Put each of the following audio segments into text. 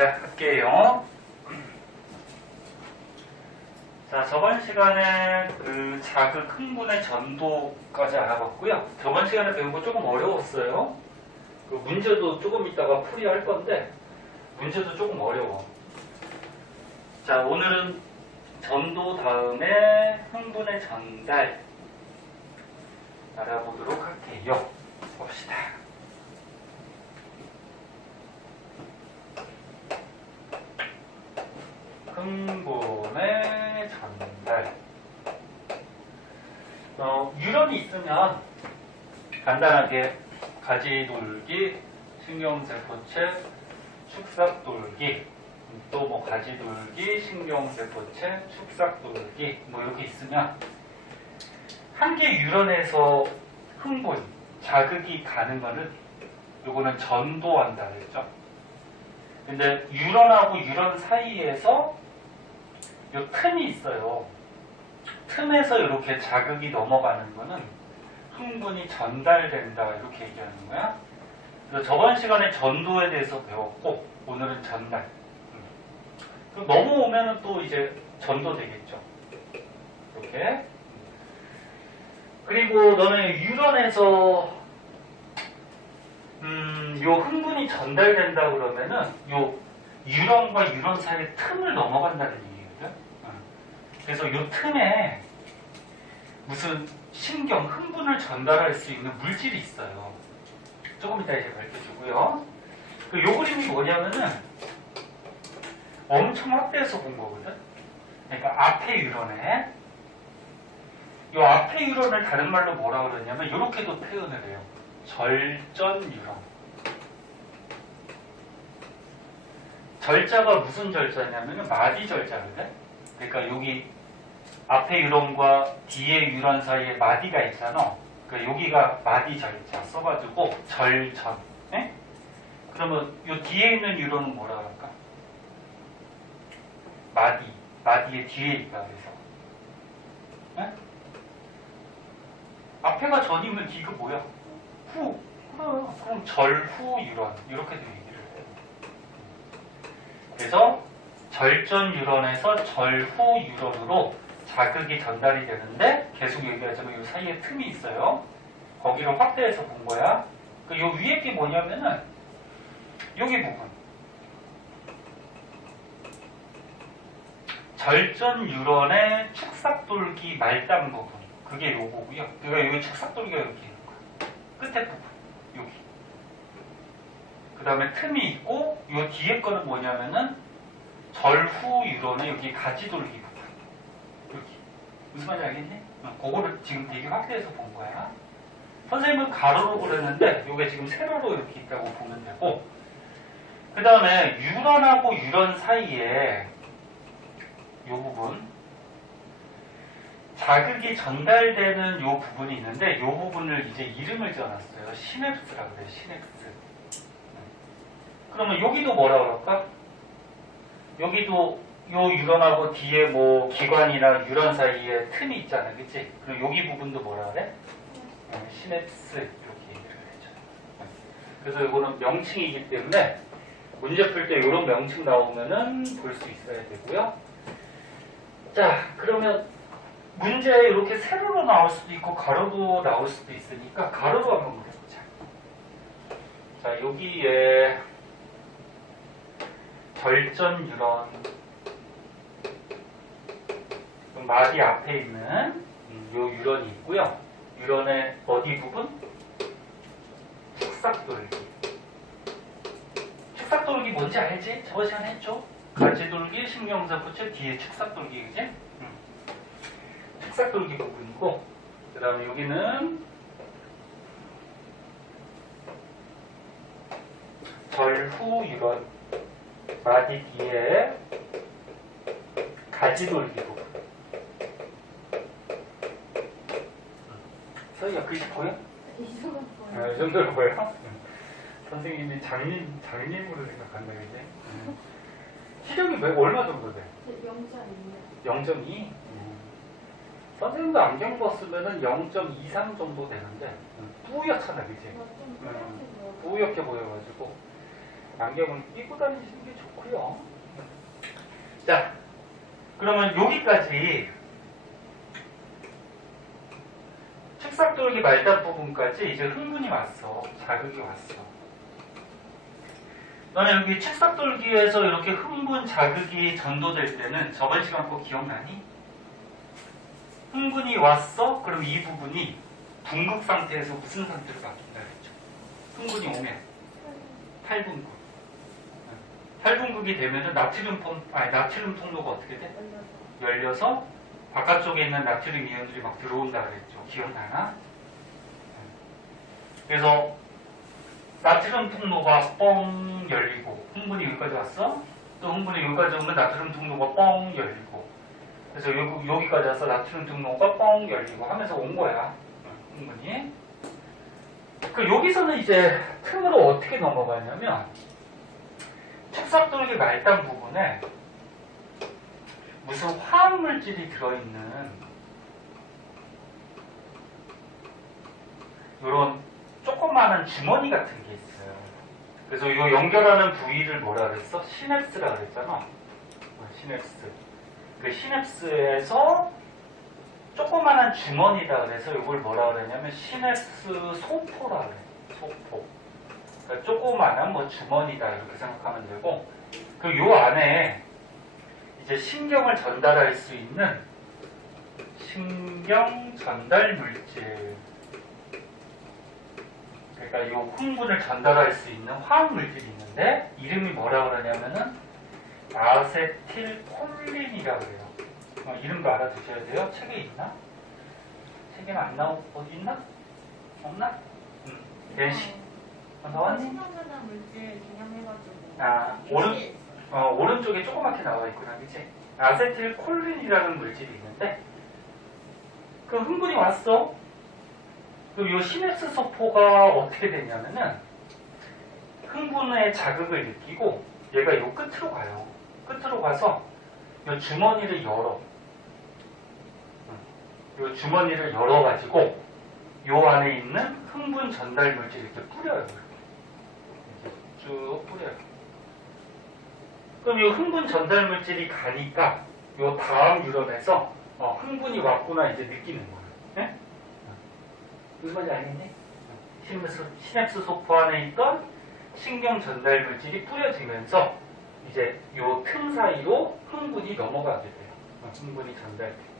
시작할게요. 자, 저번 시간에 그 자극 흥분의 전도까지 알아봤고요. 저번 시간에 배운 거 조금 어려웠어요. 그 문제도 조금 이따가 풀이할 건데 문제도 조금 어려워. 자, 오늘은 전도 다음에 흥분의 전달 알아보도록 할게요. 봅시다. 흥분의 전달. 유런이 있으면 간단하게 가지돌기, 신경세포체, 축삭돌기, 또 뭐 가지돌기, 신경세포체, 축삭돌기 뭐 이렇게 있으면 한 개 유런에서 흥분, 자극이 가는 거는 요거는 전도한다 그랬죠. 근데 유런하고 유런 사이에서 요 틈이 있어요. 틈에서 이렇게 자극이 넘어가는 거는 흥분이 전달된다 이렇게 얘기하는 거야. 그래서 저번 시간에 전도에 대해서 배웠고 오늘은 전달. 넘어오면은 또 이제 전도 되겠죠. 이렇게. 그리고 너는 유런에서 요 흥분이 전달된다 그러면은 요 유런과 유런 사이의 틈을 넘어간다는 얘기거든. 그래서 요 틈에 무슨 신경, 흥분을 전달할 수 있는 물질이 있어요. 조금 이따 이제 밝혀주고요. 요 그림이 뭐냐면은 엄청 확대해서 본 거거든. 그러니까 앞에 유런에 요 앞에 유런을 다른 말로 뭐라 그러냐면 이렇게도 표현을 해요. 절전 유런. 절자가 무슨 절자냐면 마디 절자거든. 그러니까 여기 앞에 유런과 뒤에 유런 사이에 마디가 있잖아. 그러니까 여기가 마디 절자 써가지고 절전. 네? 그러면 요 뒤에 있는 유런은 뭐라 그럴까? 마디의 뒤에 있다 그래서. 네? 앞에가 전이면 뒤가 뭐야? 후. 그럼 절후 유런 이렇게도 얘기를 해요. 그래서 절전 유런에서 절후 유런으로 자극이 전달이 되는데 계속 얘기하자면 이 사이에 틈이 있어요. 거기를 확대해서 본 거야. 이 위에 게 뭐냐면은 여기 부분. 절전 유런의 축삭돌기 말단 부분. 그게 요거고요. 그러니까 여기 축삭돌기가 이렇게 있는 거야. 끝에 부분. 여기. 그 다음에 틈이 있고 요 뒤에 거는 뭐냐면은 절후 유런의 여기 가지돌기 부분. 여기. 무슨 말인지 알겠니? 그거를 지금 되게 확대해서 본 거야. 선생님은 가로로 그렸는데 요게 지금 세로로 이렇게 있다고 보면 되고 그 다음에 유런하고 유런 사이에 요 부분 자극이 전달되는 요 부분이 있는데 요 부분을 이제 이름을 지어놨어요. 시냅스라고 그래요. 시냅스. 그러면 여기도 뭐라 그럴까? 여기도 요 유런하고 뒤에 뭐 기관이나 유런 사이에 틈이 있잖아. 그치? 그럼 여기 부분도 뭐라 그래? 시냅스 이렇게 얘기를 해줘. 그래서 이거는 명칭이기 때문에 문제 풀 때 이런 명칭 나오면은 볼 수 있어야 되고요. 자, 그러면 문제 이렇게 세로로 나올 수도 있고 가로로 나올 수도 있으니까 가로로 한번 해보자. 자, 여기에 절전 유런 마디 앞에 있는 요 유런이 있고요. 유런의 어디 부분? 축삭돌기. 축삭돌기 뭔지 알지? 저번 시간에 했죠? 가지돌기, 신경세포체, 뒤에 축삭돌기, 그지? 축삭돌기 부분이고, 그 다음에 여기는 절후 유런, 마디 뒤에 가지돌기 부분. 서희가 글씨 보여? 이 정도 이 정도로 보여? 선생님이 장님으로 생각한다, 그지? 시력이 얼마 정도 돼? 0.2. 0.2? 선생님도 안경 벗으면은 0.23 정도 되는데 뿌옇잖아, 그치? 뿌옇게 보여가지고 안경을 끼고 다니시는 게 좋고요. 자, 그러면 여기까지 축삭돌기 말단 부분까지 이제 흥분이 왔어. 자극이 왔어. 너는 여기 축삭돌기에서 이렇게 흥분 자극이 전도될 때는 저번 시간 거 기억나니? 흥분이 왔어? 그럼 이 부분이 붕극 상태에서 무슨 상태로 바뀐다 그랬죠? 흥분이 오면 탈분극. 탈분극이 되면은 나트륨 통로가 어떻게 돼? 열려서 바깥쪽에 있는 나트륨 이온들이 막 들어온다 그랬죠. 기억나나? 그래서 나트륨 통로가 뻥 열리고 흥분이 여기까지 왔어? 또 흥분이 여기까지 오면 나트륨 통로가 뻥 열리고 그래서 여기까지 와서 나트륨 통로가 뻥 열리고 하면서 온 거야. 흥분이. 그 여기서는 이제 틈으로 어떻게 넘어가냐면 축삭돌기 말단 부분에 무슨 화학물질이 들어있는 이런 조그마한 주머니 같은 게 있어요. 그래서 이 연결하는 부위를 뭐라 그랬어? 시냅스라 그랬잖아. 시냅스. 그 시냅스에서 조그마한 주머니다 그래서 이걸 뭐라 그랬냐면 시냅스 소포라 그래. 소포. 그러니까 조그마한 뭐 주머니다 이렇게 생각하면 되고 그 요 안에 이제 신경을 전달할 수 있는 신경 전달 물질. 그러니까 이 흥분을 전달할 수 있는 화학 물질이 있는데 이름이 뭐라 그러냐면은 아세틸콜린이라고 해요. 이름도 알아두셔야 돼요. 책에 있나? 책에는 안 나오고 어디 있나? 없나? 대신 나왔니? 신경전달 물질 개념해가지고. 오른쪽에 조그맣게 나와 있구나, 그치? 아세틸콜린이라는 물질이 있는데 그 흥분이 왔어. 그럼 이 시냅스 소포가 어떻게 되냐면은 흥분의 자극을 느끼고 얘가 요 끝으로 가요. 끝으로 가서 요 주머니를 열어. 요 주머니를 열어가지고 요 안에 있는 흥분 전달 물질 이렇게 뿌려요. 이렇게 쭉 뿌려요. 그럼 이 흥분 전달 물질이 가니까 요 다음 유럽에서 흥분이 왔구나 이제 느끼는 거예요. 네? 무슨 말인지 알겠니? 시냅스 소포 안에 있던 신경 전달 물질이 뿌려지면서 이제 요 틈 사이로 흥분이 넘어가게 돼요. 흥분이 전달돼요.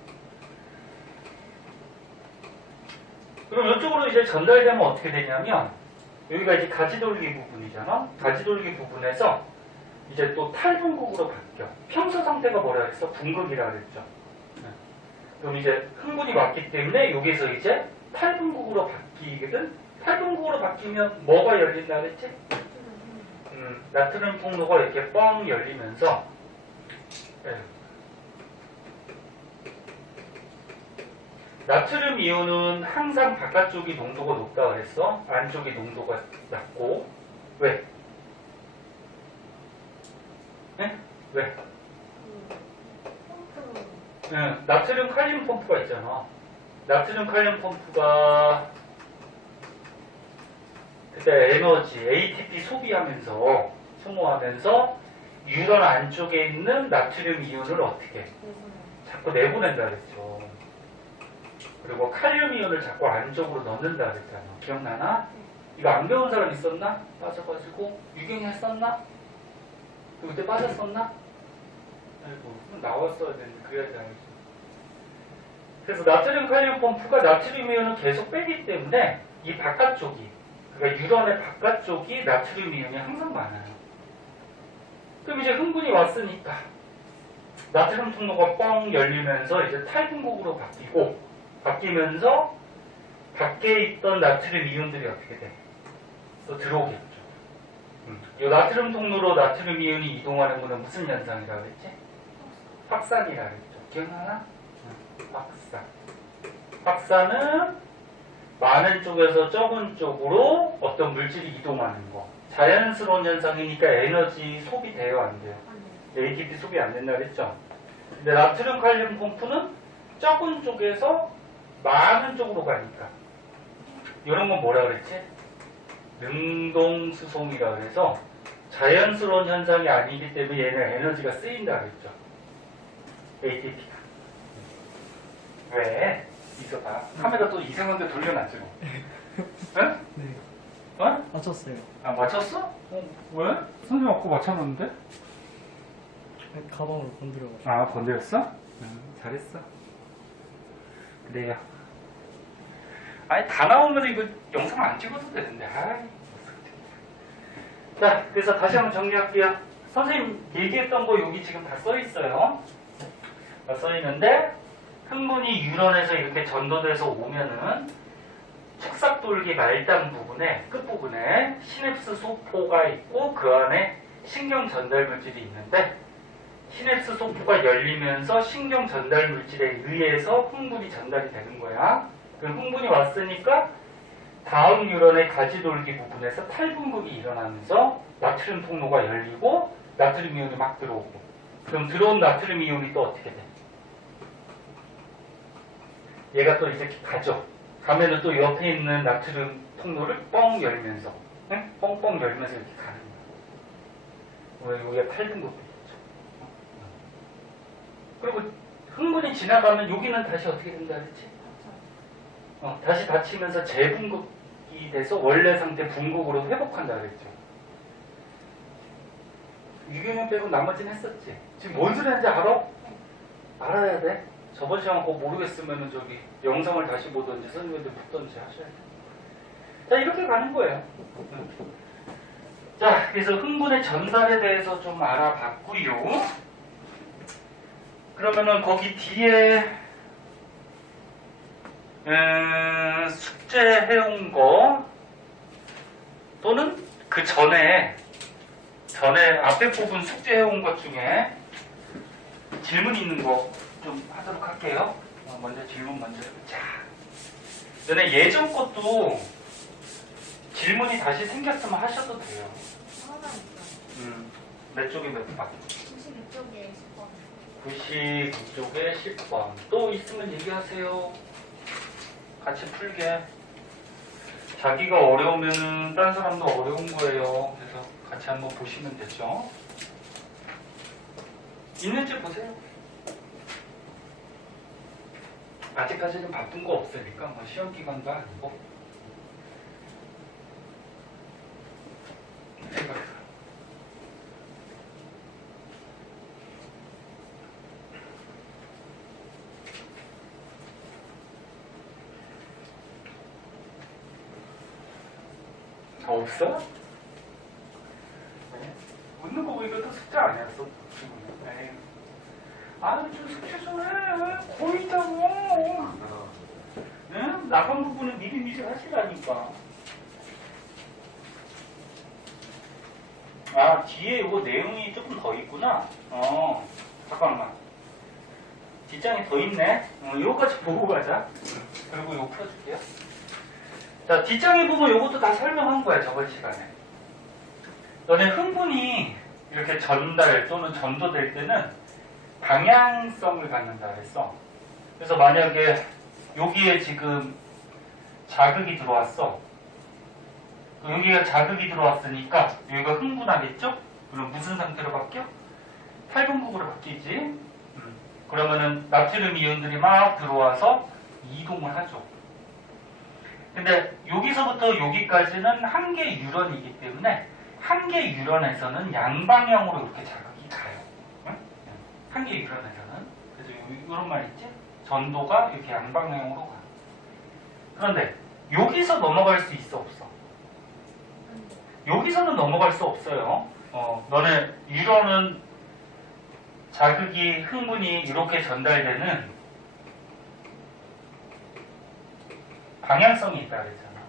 그럼 이쪽으로 이제 전달되면 어떻게 되냐면 여기가 이제 가지돌기 부분이잖아. 가지돌기 부분에서 이제 또 탈분극으로 바뀌어. 평소 상태가 뭐라 그랬어? 분극이라 그랬죠. 그럼 이제 흥분이 왔기 때문에 여기서 이제 탈분극으로 바뀌거든. 탈분극으로 바뀌면 뭐가 열린다 그랬지? 나트륨 통로가 이렇게 뻥 열리면서 나트륨 이온은 항상 바깥쪽이 농도가 높다 그랬어. 안쪽이 농도가 낮고. 왜? 네? 왜? 나트륨 칼륨 펌프가 있잖아. 나트륨 칼륨 펌프가 그때 에너지 ATP 소모하면서 유런 안쪽에 있는 나트륨 이온을 어떻게 자꾸 내보낸다 그랬죠. 그리고 칼륨 이온을 자꾸 안쪽으로 넣는다 그랬잖아. 기억나나? 이거 안 배운 사람 있었나? 빠져가지고 유경했었나? 그때 빠졌었나? 아이고 나왔어야 되는데 그래야지 알지. 그래서 나트륨 칼륨 펌프가 나트륨 이온을 계속 빼기 때문에 이 바깥쪽이 그러니까 유런의 바깥쪽이 나트륨 이온이 항상 많아요. 그럼 이제 흥분이 왔으니까 나트륨 통로가 뻥 열리면서 이제 탈분극으로 바뀌면서 밖에 있던 나트륨 이온들이 어떻게 돼? 또 들어오겠죠. 이 나트륨 통로로 나트륨 이온이 이동하는 거는 무슨 현상이라 그랬지? 확산이라 그랬죠. 기억나나? 확산. 확산은 많은 쪽에서 적은 쪽으로 어떤 물질이 이동하는 거. 자연스러운 현상이니까 에너지 소비돼요, 안 돼요? ATP 소비 안 된다 그랬죠? 근데 나트륨 칼륨 펌프는 적은 쪽에서 많은 쪽으로 가니까. 이런 건 뭐라 그랬지? 능동수송이라 그래서 자연스러운 현상이 아니기 때문에 얘는 에너지가 쓰인다 그랬죠. ATP가. 왜? 있어봐. 카메라 또 이상한 데 돌려놨지 뭐. 응? 네. 어? 맞췄어요. 아 맞췄어? 왜? 선생님 아까 맞췄는데? 가방으로 건드려가지고. 아 건드렸어? 잘했어. 그래요. 아니 다 나오면 이거 영상 안 찍어도 되는데. 아이. 자, 그래서 다시 한번 정리할게요. 선생님 얘기했던 거 여기 지금 다 써 있어요. 다 써 있는데 흥분이 유런에서 이렇게 전도돼서 오면은 축삭돌기 말단 부분에 끝부분에 시냅스 소포가 있고 그 안에 신경 전달 물질이 있는데 시냅스 소포가 열리면서 신경 전달 물질에 의해서 흥분이 전달이 되는 거야. 그 흥분이 왔으니까 다음 뉴런의 가지돌기 부분에서 탈분극이 일어나면서 나트륨 통로가 열리고 나트륨 이온이 막 들어오고 그럼 들어온 나트륨 이온이 또 어떻게 돼? 얘가 또 이제 가죠. 가면은 또 옆에 있는 나트륨 통로를 뻥 열면서 응? 뻥뻥 열면서 이렇게 가는 거야. 여기가 탈분극이죠. 그리고 흥분이 지나가면 여기는 다시 어떻게 된다 그랬지? 다시 닫히면서 재분극이 돼서 원래 상태 분극으로 회복한다 그랬죠. 유경련 빼고 나머지는 했었지. 지금 뭔 소리 하는지 알아? 알아야 돼. 저번 시간 꼭 모르겠으면 저기 영상을 다시 보든지 선생님한테 묻든지 하셔야 돼. 자 이렇게 가는 거예요. 자 그래서 흥분의 전달에 대해서 좀 알아봤고요. 그러면은 거기 뒤에 숙제해온 거 또는 그 전에 앞에 부분 숙제해온 것 중에 질문 있는 거 좀 하도록 할게요. 먼저 질문 먼저 해보자. 전에 예전 것도 질문이 다시 생겼으면 하셔도 돼요. 하나 있어요. 몇 쪽에 몇 번? 92쪽에 10번. 99쪽에 10번. 또 있으면 얘기하세요. 같이 풀게. 자기가 어려우면 딴 사람도 어려운 거예요. 그래서 같이 한번 보시면 되죠. 있는지 보세요. 아직까지는 바쁜 거 없으니까 뭐 시험 기간도 아니고 생각해요. 없어? 네. 웃는 거 보니까 또 숙제 아니었어? 네. 좀 숙제 좀 해. 고이자고. 응? 나간 부분은 미리미리 하시라니까. 뒤에 이거 내용이 조금 더 있구나. 잠깐만. 뒷장이 더 있네. 이거까지 보고 가자. 그리고 이거 풀어줄게요. 자, 뒷장의 부분 이것도 다 설명한 거야, 저번 시간에. 너네 흥분이 이렇게 전달 또는 전도될 때는 방향성을 갖는다 그랬어. 그래서 만약에 여기에 지금 자극이 들어왔어. 여기가 자극이 들어왔으니까 여기가 흥분하겠죠? 그럼 무슨 상태로 바뀌어? 탈분극으로 바뀌지. 그러면은 나트륨 이온들이 막 들어와서 이동을 하죠. 근데 여기서부터 여기까지는 한 개 유런이기 때문에 한 개 유런에서는 양방향으로 이렇게 자극이 가요. 응? 한 개 유런에서는. 그래서 이런 말 있지? 전도가 이렇게 양방향으로 가. 그런데 여기서 넘어갈 수 있어 없어? 여기서는 넘어갈 수 없어요. 너네 유런은 자극이 흥분이 이렇게 전달되는 방향성이 있다 그랬잖아.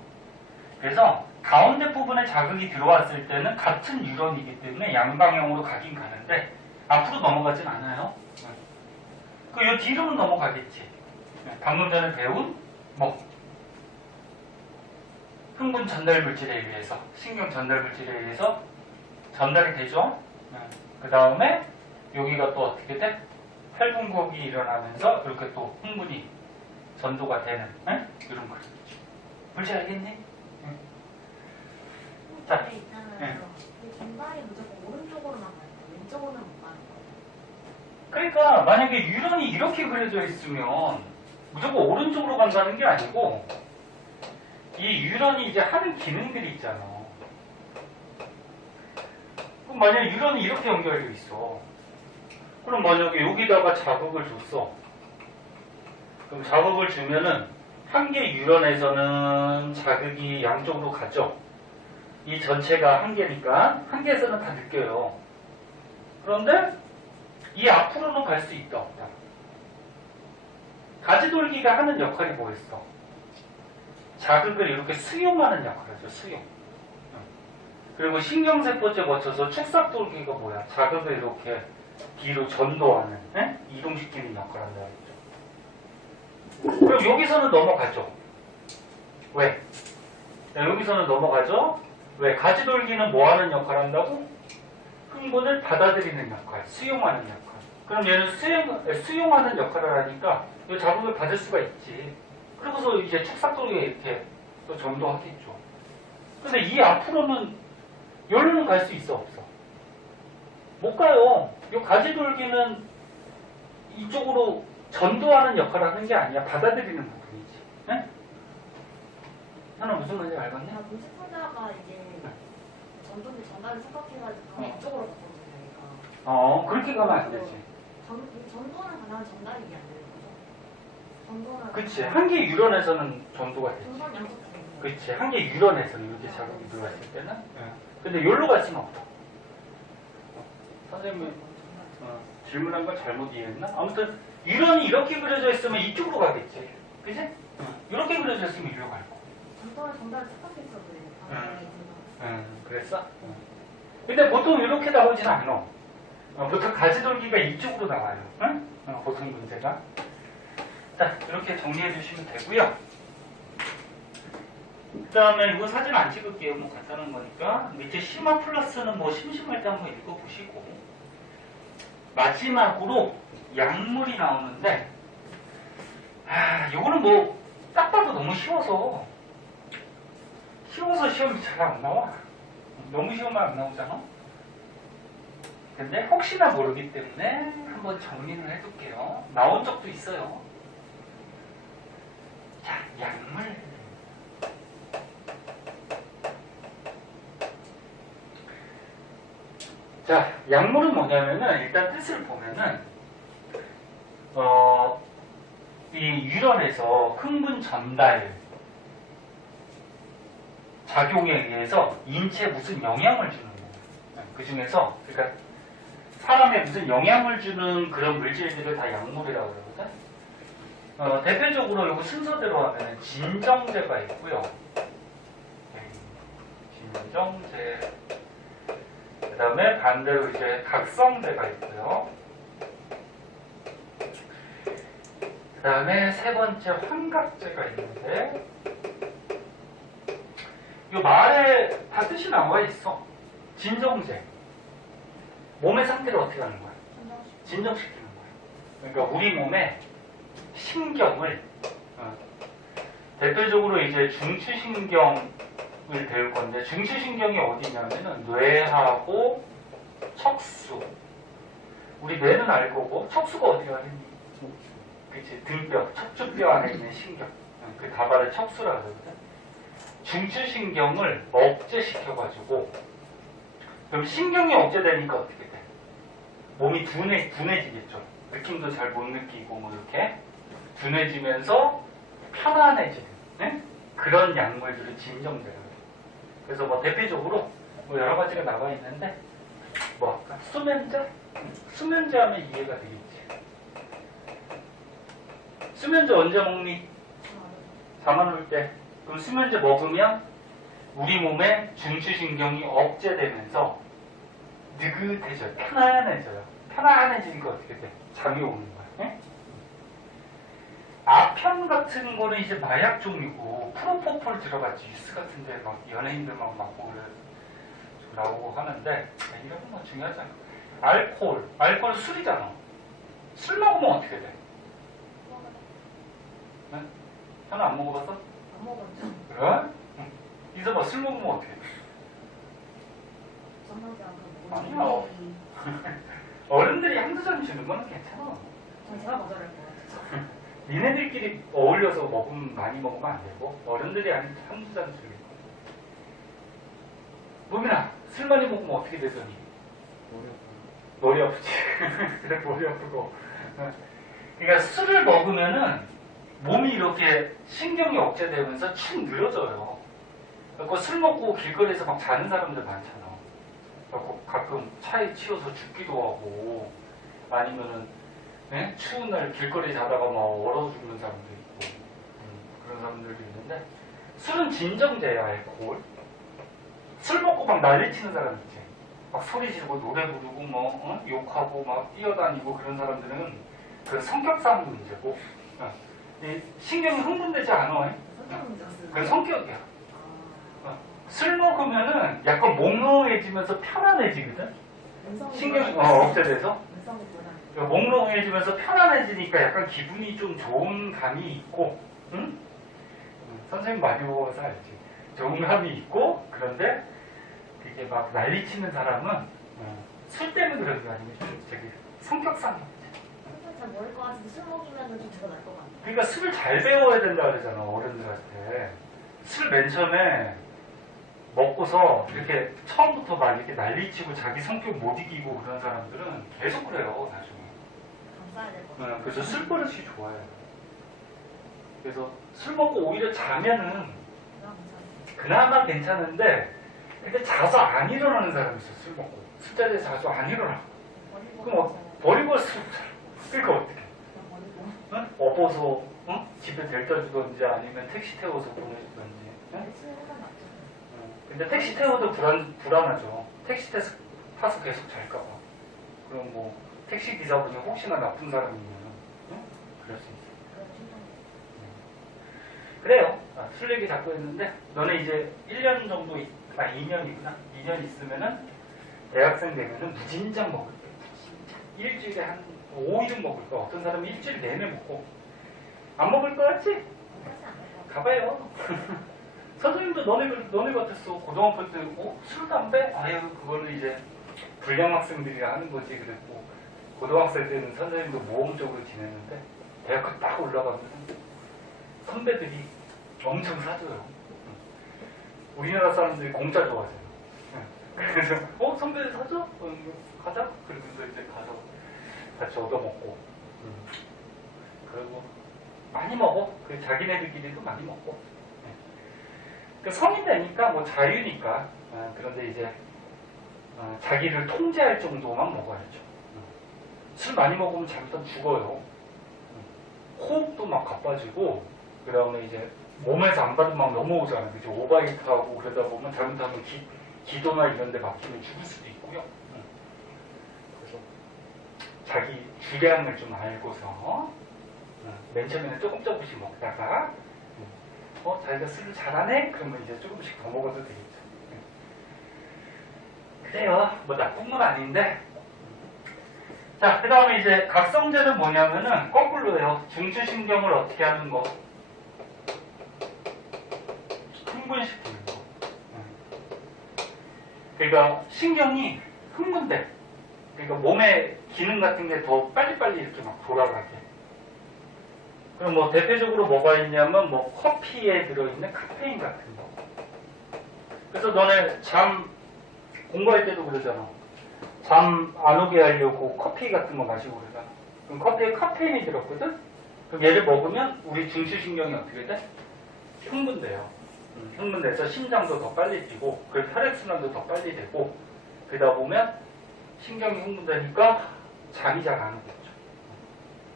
그래서 가운데 부분에 자극이 들어왔을 때는 같은 유런이기 때문에 양방향으로 가긴 가는데 앞으로 넘어가진 않아요. 이 뒤로는 넘어가겠지. 방금 전에 배운 흥분 전달 물질에 의해서 신경 전달 물질에 의해서 전달이 되죠. 그 다음에 여기가 또 어떻게 돼? 탈분극이 일어나면서 이렇게 또 흥분이 전도가 되는 이런 거. 물질 알겠니? 자, 있잖아요. 네. 이 빈발이 무조건 그러니까 만약에 유런이 이렇게 그려져 있으면 무조건 오른쪽으로 간다는 게 아니고 이 유런이 이제 하는 기능들이 있잖아. 그럼 만약에 유런이 이렇게 연결되어 있어. 그럼 만약에 여기다가 자극을 줬어. 그럼 자극을 주면은 한 개 유런에서는 자극이 양쪽으로 가죠. 이 전체가 한 개니까 한 개에서는 다 느껴요. 그런데 이 앞으로는 갈 수 있다 없다. 가지돌기가 하는 역할이 뭐였어? 자극을 이렇게 수용하는 역할을 하죠. 수용. 그리고 신경세포째 거쳐서 축삭돌기가 뭐야? 자극을 이렇게 뒤로 전도하는, 이동시키는 역할을 한다 했죠. 그럼 여기서는 넘어가죠. 왜? 여기서는 넘어가죠. 왜? 가지돌기는 뭐 하는 역할을 한다고? 흥분을 받아들이는 역할, 수용하는 역할. 그럼 얘는 수용하는 역할을 하니까 이 자극을 받을 수가 있지. 그러고서 이제 축삭돌기가 이렇게 또 전도하겠죠. 근데 이 앞으로는 여기는 갈 수 있어 없어? 못 가요. 이 가지돌기는 이쪽으로 전도하는 역할을 하는 게 아니야. 받아들이는 부분이지. 네? 하나 무슨 말인지 알겠냐? 문제 풀다가 이제 전동기 전달을 생각해가지고 이쪽으로 바꿔주니까. 그렇게 가면 안 되지. 전도는 가능한 전달이 안 되는 거죠? 전도는. 그치. 한 개 유런에서는 전도가 되지. 전선 양쪽 다 있는 거죠? 그치. 한 개 유런에서는 이렇게 자극이 들어갔을 때는. 근데 여기로 갈 수는 없다. 선생님이 질문한 걸 잘못 이해했나? 아무튼 유런이 이렇게 그려져 있으면 이쪽으로 가겠지. 그치? 이렇게 그려져 있으면 이리로 갈 거. 전달을 생각했어도 그랬어? 근데 보통 이렇게 나오진 않아. 보통 가지돌기가 이쪽으로 나와요. 응? 보통 문제가. 자, 이렇게 정리해 주시면 되고요. 그 다음에 이거 사진 안 찍을게요. 뭐 간단한 거니까. 밑에 심화 플러스는 뭐 심심할 때 한번 읽어보시고. 마지막으로 약물이 나오는데, 이거는 뭐 딱 봐도 너무 쉬워서 시험이 잘 안 나와. 너무 쉬우면 안 나오잖아. 근데 혹시나 모르기 때문에 한번 정리를 해둘게요. 나온 적도 있어요. 자, 약물. 자, 약물은 뭐냐면은 일단 뜻을 보면은 이 유런에서 흥분 전달 작용에 의해서 인체에 무슨 영향을 주는 거예요. 그 중에서 그러니까 사람에 무슨 영향을 주는 그런 물질들을 다 약물이라고 그러거든. 대표적으로 이거 순서대로 하면 진정제가 있고요. 진정제. 그 다음에 반대로 이제 각성제가 있고요. 그 다음에 세 번째 환각제가 있는데, 이 말에 다 뜻이 나와 있어. 진정제. 몸의 상태를 어떻게 하는 거야? 진정시키는 거야. 그러니까 우리 몸의 신경을, 대표적으로 이제 중추신경을 배울 건데, 중추신경이 어디냐면은 뇌하고 척수. 우리 뇌는 알 거고, 척수가 어디가 있니? 그치, 등뼈, 척추뼈 안에 있는 신경. 그 다발을 척수라고 그러거든. 중추신경을 억제시켜가지고, 그럼 신경이 억제되니까 어떻게 돼? 몸이 둔해지겠죠. 느낌도 잘 못 느끼고, 뭐 이렇게. 둔해지면서 편안해지는, 네? 그런 약물들을 진정제라고 해요. 그래서 뭐 대표적으로 뭐 여러 가지가 나와 있는데, 뭐 아까 수면제? 수면제 하면 이해가 되겠지. 수면제 언제 먹니? 잠 안 올 때. 그럼 수면제 먹으면 우리 몸의 중추신경이 억제되면서 느긋해져요. 편안해져요. 편안해지니까 어떻게 돼? 잠이 오는 거야. 네? 아편 같은 거는 이제 마약 종류고, 프로포폴 들어갔지. 뉴스 같은 데 막 연예인들 막 맞고 좀 나오고 하는데, 이런 건 중요하지 않아. 알코올 술이잖아. 술 먹으면 어떻게 돼? 네? 현아 안 먹어봤어? 안 먹었죠. 그래? 응. 이서봐, 술 먹으면 어떻게 돼? 전화기 안 아니야. 어른들이 한두 잔씩 주는 건 괜찮아. 제가 거절할 것 같아요. 니네들끼리 어울려서 많이 먹으면 안 되고 어른들이 한두 잔 주겠고. 무민아, 술 많이 먹으면 어떻게 되더니? 머리 아프지. 그래, 머리 아프고. 그러니까 술을 먹으면은 몸이 이렇게 신경이 억제되면서 축 늘어져요. 그래서 술 먹고 길거리에서 막 자는 사람들 많잖아. 그래서 가끔 차에 치여서 죽기도 하고, 아니면은 추운 날 길거리 자다가 막 얼어 죽는 사람도 있고, 그런 사람들도 있는데, 술은 진정제야, 알코올. 술 먹고 막 난리치는 사람 있지. 막 소리 지르고 노래 부르고 뭐 욕하고 막 뛰어다니고 그런 사람들은 그 성격상 문제고, 이 신경이 흥분되지 않아. 성격 문제였어요. 그건 성격이야. 술 먹으면은 약간 몽롱해지면서 편안해지거든. 신경이 억제돼서 몽롱해지면서 편안해지니까 약간 기분이 좀 좋은 감이 있고, 응? 선생님 많이 먹어서 알지. 좋은 감이 있고, 그런데 이게 막 난리치는 사람은 술 때문에 그런 게 아니면 저기 성격상. 성격 잘 모를 것 같은데 술 먹으면 좀 제가 날 것 같아요. 그러니까 술을 잘 배워야 된다 그러잖아, 어른들한테. 술 맨 처음에 먹고서 이렇게 처음부터 막 이렇게 난리치고 자기 성격 못 이기고 그런 사람들은 계속 그래요, 나중에. 감싸야 될 것 같아요. 그래서 술 버릇이 좋아요. 그래서 술 먹고 오히려 자면은 그나마 괜찮은데, 근데 자서 안 일어나는 사람이 있어, 술 먹고. 술자리에 자서 안 일어나. 그럼 버리고 술 그러니까 어떻게? 응? 업어서 집에 데려다 주던지 아니면 택시 태워서 보내주던지. 응? 근데 택시 태워도 불안하죠. 택시 타서 계속 잘까봐. 그럼 뭐 택시 기사분이 혹시나 나쁜 사람이면 그럴 수 있어. 그래요. 술 얘기 자꾸 했는데 너네 이제 1년 정도 2년이구나. 2년 있으면은 대학생 되면은 무진장 먹을 때. 일주일에 한 5일은 먹을 거야. 어떤 사람은 일주일 내내 먹고. 안 먹을 거 같지? 가봐요. 선생님도 너네 같았어. 고등학교 때 술, 담배? 아유, 그거는 이제 불량 학생들이 하는 거지. 그랬고 고등학생 때는 선생님도 모험적으로 지냈는데 대학교 딱 올라가면 선배들이 엄청 사줘요. 우리나라 사람들이 공짜 좋아하잖아. 그래서 선배 사줘? 가자. 그러면서 이제 가서 같이 얻어먹고. 그리고 많이 먹어. 그 자기네들끼리도 많이 먹고. 그 성인 되니까 뭐 자유니까. 그런데 이제 자기를 통제할 정도만 먹어야죠. 술 많이 먹으면 잘못하면 죽어요. 호흡도 막 가빠지고, 그 다음에 이제 몸에서 안 받으면 막 넘어오잖아요. 그죠? 오바이트하고 그러다 보면 잘못하면 기도나 이런 데 막히면 죽을 수도 있고요. 그래서 자기 주량을 좀 알고서 맨 처음에는 조금씩 먹다가 자기가 술을 잘하네? 그러면 이제 조금씩 더 먹어도 되겠죠. 그래요. 뭐 나쁜 건 아닌데. 자, 그 다음에 이제 각성제는 뭐냐면은 거꾸로예요. 중추신경을 어떻게 하는 거? 흥분시키는 거. 그러니까 신경이 흥분돼. 그러니까 몸의 기능 같은 게 더 빨리빨리 이렇게 막 돌아가게. 그럼 뭐 대표적으로 뭐가 있냐면 뭐 커피에 들어있는 카페인 같은 거. 그래서 너네 공부할 때도 그러잖아. 잠 안 오게 하려고 커피 같은 거 마시고 그러잖아. 그럼 커피에 카페인이 들었거든? 그럼 얘를 먹으면 우리 중추신경이 어떻게 돼? 흥분돼요. 흥분돼서 심장도 더 빨리 뛰고, 그 혈액순환도 더 빨리 되고, 그러다 보면 신경이 흥분되니까 잠이 잘 안 오겠죠.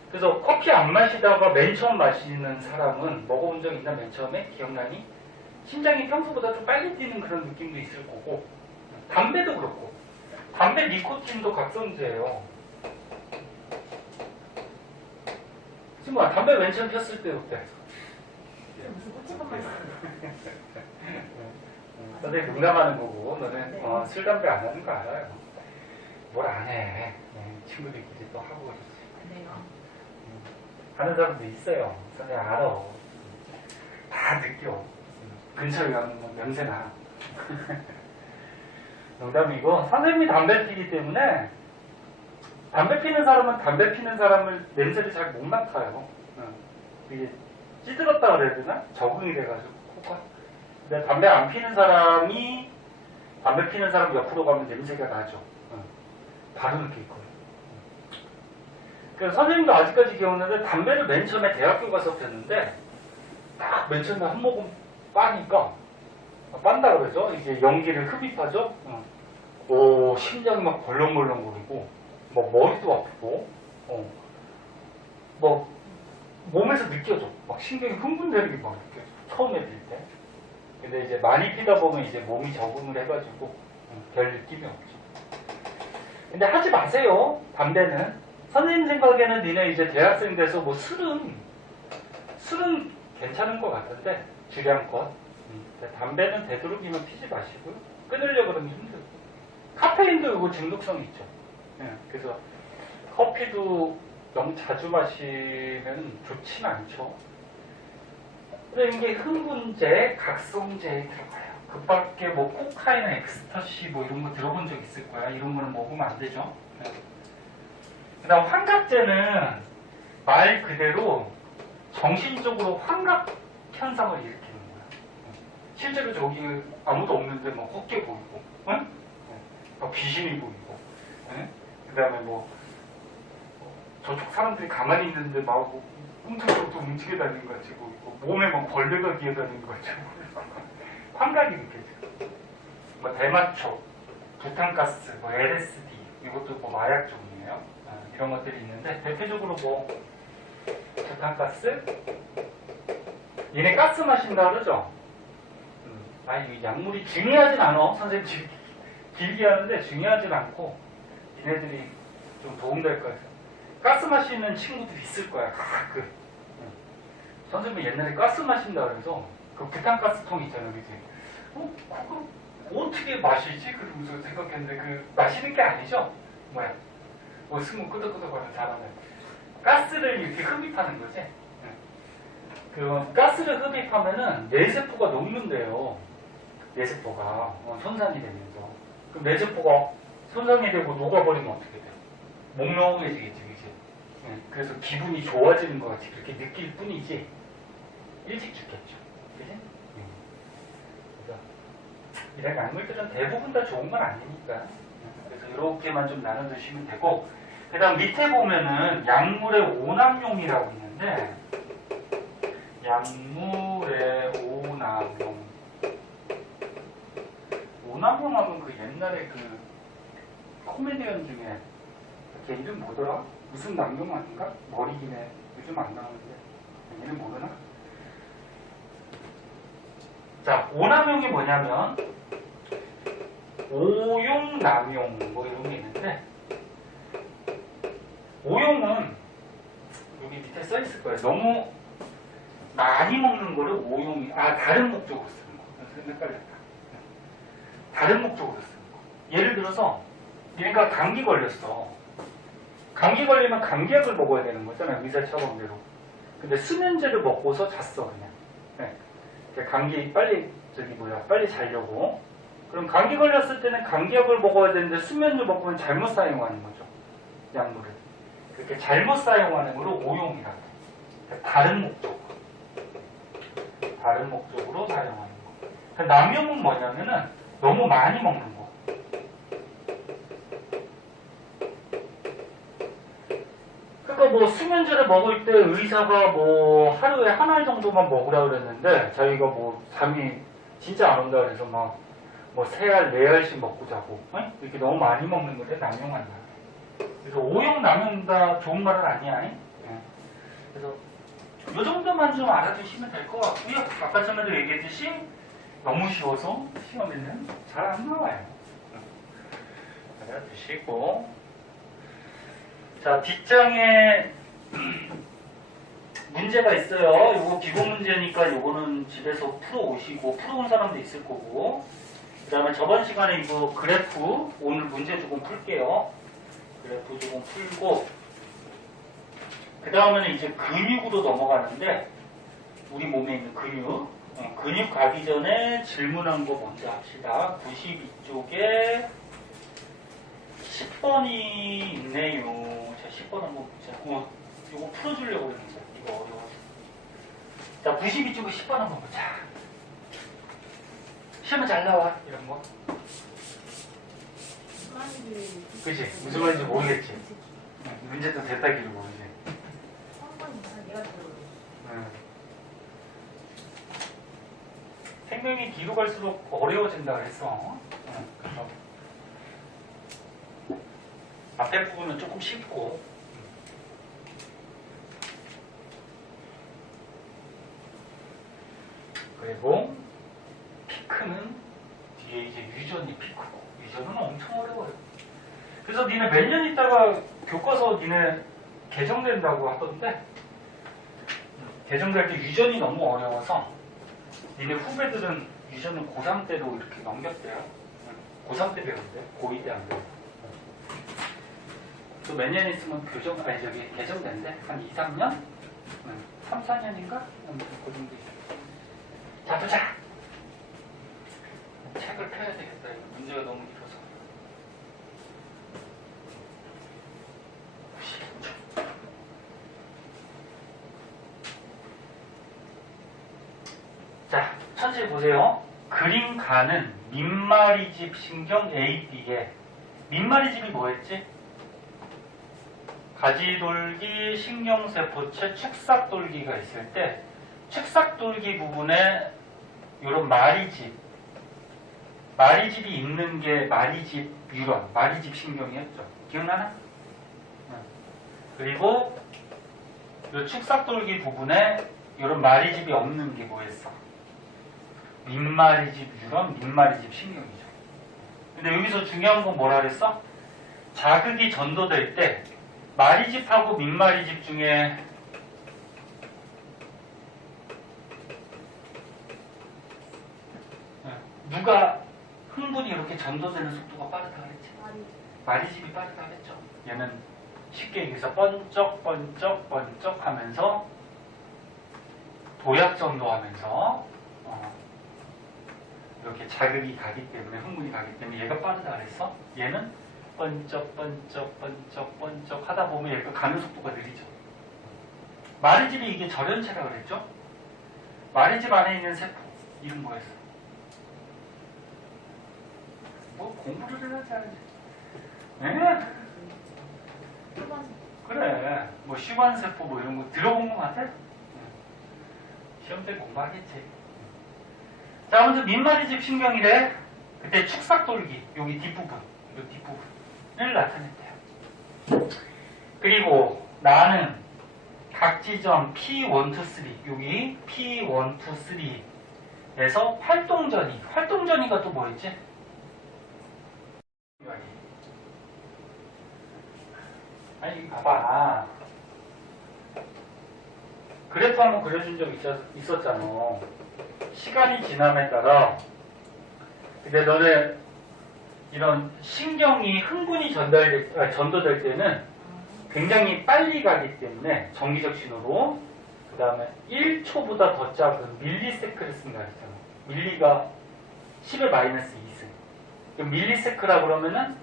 그래서 커피 안 마시다가 맨 처음 마시는 사람은 먹어본 적 있나? 맨 처음에 기억나니? 심장이 평소보다 좀 빨리 뛰는 그런 느낌도 있을 거고, 담배도 그렇고, 담배 니코틴도 각성제예요. 지금 담배 맨 처음 폈을 때 어때? 무슨 꼬치밥만 있어요. 선생님 농담하는 거고, 너는 술, 담배 안 하는 거 알아요. 뭘 안 해. 친구들끼리 또 하고 그러지. 네요. 하는 사람도 있어요. 선생님 알아. 다 느껴. 근처에 가면 뭐 냄새나. 농담이고, 선생님이 담배를 피기 때문에 담배 피는 사람은 담배 피는 사람을 냄새를 잘 못 맡아요. 이게 찌들었다 그래야 되나? 적응이 돼가지고 코가. 근데 담배 안 피는 사람이 담배 피는 사람 옆으로 가면 냄새가 나죠. 바로 느낄 거예요. 그래서 선생님도 아직까지 기억나는데 담배를 맨 처음에 대학교 가서 폈는데 딱 맨 처음에 한 모금 빠니까 빤다 그러죠. 이제 연기를 흡입하죠. 오, 심장이 막 벌렁벌렁거리고 뭐 머리도 아프고 뭐 몸에서 느껴져. 막 신경이 흥분되는 게 막 느껴져. 처음에 필 때. 근데 이제 많이 피다 보면 이제 몸이 적응을 해가지고 별 느낌이 없죠. 근데 하지 마세요. 담배는. 선생님 생각에는 니네 이제 대학생 돼서 뭐 술은 괜찮은 것 같은데 주량껏. 담배는 되도록이면 피지 마시고요. 끊으려고 그러면 힘들고. 카페인도 이거 중독성이 있죠. 그래서 커피도 너무 자주 마시면 좋진 않죠. 근데 이게 흥분제, 각성제에 들어가요. 그 밖에 뭐 코카인, 엑스터시 뭐 이런 거 들어본 적 있을 거야. 이런 거는 먹으면 안 되죠. 그 다음 환각제는 말 그대로 정신적으로 환각 현상을 일으키는 거야. 실제로 저기 아무도 없는데 막 헛게 보이고, 응? 막 귀신이 보이고, 그 다음에 뭐 저쪽 사람들이 가만히 있는데 막 꿈틀꿈틀 움직여 다니는 것 같이 보이고, 몸에 막 벌레가 기어다니는 것 같이 보이고, 환각이 느껴져요. 뭐 대마초, 부탄가스, 뭐 LSD, 이것도 뭐 마약 종이에요. 이런 것들이 있는데 대표적으로 뭐 부탄가스, 얘네 가스 마신다 그러죠. 아니 약물이 중요하진 않아. 선생님 지금 길게 하는데 중요하진 않고 얘네들이 좀 도움될 거야. 가스 마시는 친구들 있을 거야. 가끔. 선생님이 옛날에 가스 마신다 그래서 그 부탄가스통 있잖아요. 그치? 그거 어떻게 마시지? 그러면서 생각했는데 그 마시는 게 아니죠? 뭐야? 뭐 숨을 끄덕끄덕하면 잘하네. 가스를 이렇게 흡입하는 거지. 그 가스를 흡입하면은 뇌세포가 녹는데요. 뇌세포가 손상이 되면서 그럼 뇌세포가 손상이 되고 녹아버리면 어떻게 돼요? 몽롱해지겠지, 그치? 그래서 기분이 좋아지는 것 같이 그렇게 느낄 뿐이지 일찍 죽겠죠, 그치? 그래서 이런 약물들은 대부분 다 좋은 건 아니니까. 그래서 이렇게만 좀 나눠 드시면 되고, 그 다음 밑에 보면은 약물의 오남용이라고 있는데, 약물의 오남용. 오남용하면 그 옛날에 그 코미디언 중에 걔 이름 뭐더라? 무슨 남용 아닌가? 머리기네. 요즘 안 나오는데 얘는 모르나? 자, 오남용이 뭐냐면 오용, 남용 뭐 이런 게 있는데, 오용은 여기 밑에 써 있을 거예요. 너무 많이 먹는 거를 오용이, 다른 목적으로 쓰는 거. 그래서 헷갈렸다. 다른 목적으로 쓰는 거. 예를 들어서 얘가 감기 걸렸어. 감기 걸리면 감기약을 먹어야 되는 거잖아요. 의사 처방대로. 근데 수면제를 먹고서 잤어 그냥. 감기 빨리 빨리 자려고. 그럼 감기 걸렸을 때는 감기약을 먹어야 되는데 수면제 먹으면 잘못 사용하는 거죠. 약물을. 그렇게 잘못 사용하는 걸로 오용이라고. 다른 목적으로 사용하는 거. 남용은 뭐냐면은 너무 많이 먹는 거. 그러니까 뭐 수면제를 먹을 때 의사가 뭐 하루에 한 알 정도만 먹으라 그랬는데 자기가 뭐 잠이 진짜 안 온다 그래서 막 뭐 3알, 4알씩 먹고 자고, 이렇게 너무 많이 먹는 거를 남용한다. 그래서 오용 남용 다 좋은 말은 아니야. 그래서 이 정도만 좀 알아두시면 될 것 같고요. 아까 전에도 얘기했듯이 너무 쉬워서 시험에는 잘 안 나와요. 알아두시고, 자, 뒷장에 문제가 있어요. 이거 기본 문제니까 이거는 집에서 풀어오시고, 풀어온 사람도 있을 거고, 그 다음에 저번 시간에 이거 그래프, 오늘 문제 조금 풀게요. 그래프 조금 풀고, 그 다음에는 이제 근육으로 넘어가는데, 우리 몸에 있는 근육. 근육 가기 전에 질문한 거 먼저 합시다. 92쪽에 10번. 10번이 있네요. 자, 10번 한번 보자. 이거 풀어주려고 그러는데 이거 어려워서. 자, 92쪽에 10번 한번 보자. 시험에 잘 나와 이런 거. 그치? 무슨 말인지 모르겠지? 문제도 됐다 기로 모르지. 생명이 뒤로 갈수록 어려워진다 그랬어. 그래서 앞에 부분은 조금 쉽고, 그리고 피크는 뒤에 이제 유전이 피크고, 유전은 엄청 어려워요. 그래서 니네 몇 년 있다가 교과서 니네 개정된다고 하던데, 개정될 때 유전이 너무 어려워서 니네 후배들은 유전을 고3 때로 이렇게 넘겼대요. 고3 때 배운대. 고2 때 안 배워. 또 몇 년 있으면 개정된대. 한 2, 3년? 3, 4년인가? 그 정도. 자, 보자. 책을 펴야 되겠다. 이거 문제가 너무 길어서. 자, 천천히 보세요. 그림 가는 민마리집 신경 AD에 민마리집이 뭐였지? 가지돌기 신경세포체 축삭돌기가 있을 때 축삭돌기 부분에 이런 마리집이 있는 게 마리집 유런, 마리집 신경이었죠. 기억나나? 그리고 이 축삭돌기 부분에 이런 마리집이 없는 게 뭐였어? 민마리집 유런, 민마리집 신경이죠. 근데 여기서 중요한 건 뭐라 그랬어? 자극이 전도될 때 마리집하고 민마리집 중에 누가 흥분이 이렇게 전도되는 속도가 빠르다 그랬지? 마리집이 빠르다 그랬죠. 얘는 쉽게 얘기해서 번쩍 하면서 도약 전도하면서 이렇게 자극이 가기 때문에, 흥분이 가기 때문에 얘가 빠르다 그랬어. 얘는 번쩍 하다 보면 얘가 가는 속도가 느리죠. 마리집이 이게 절연체라 그랬죠. 마리집 안에 있는 세포 이름 뭐였어? 뭐 공부를 해야지 알지. 에? 그래. 뭐 시관세포 뭐 이런 거 들어본 것 같아? 시험 때 공부하겠지. 자, 먼저 민마리집 신경이래. 그때 축삭돌기 여기 뒷부분, 이 뒷부분을 나타냈대요. 그리고 나는 각 지점 P1, 2, 3 여기 P1, 2, 3에서 활동전이가 또 뭐였지? 아니 봐봐. 그래프 한번 그려준 적 있었잖아. 시간이 지남에 따라 근데 너네 이런 신경이 흥분이 전도될 때는 굉장히 빨리 가기 때문에 정기적 신호로 그 다음에 1초보다 더 작은 밀리세크를 쓴다 했잖아. 밀리가 10의 마이너스 2승. 그럼 밀리세크라 그러면은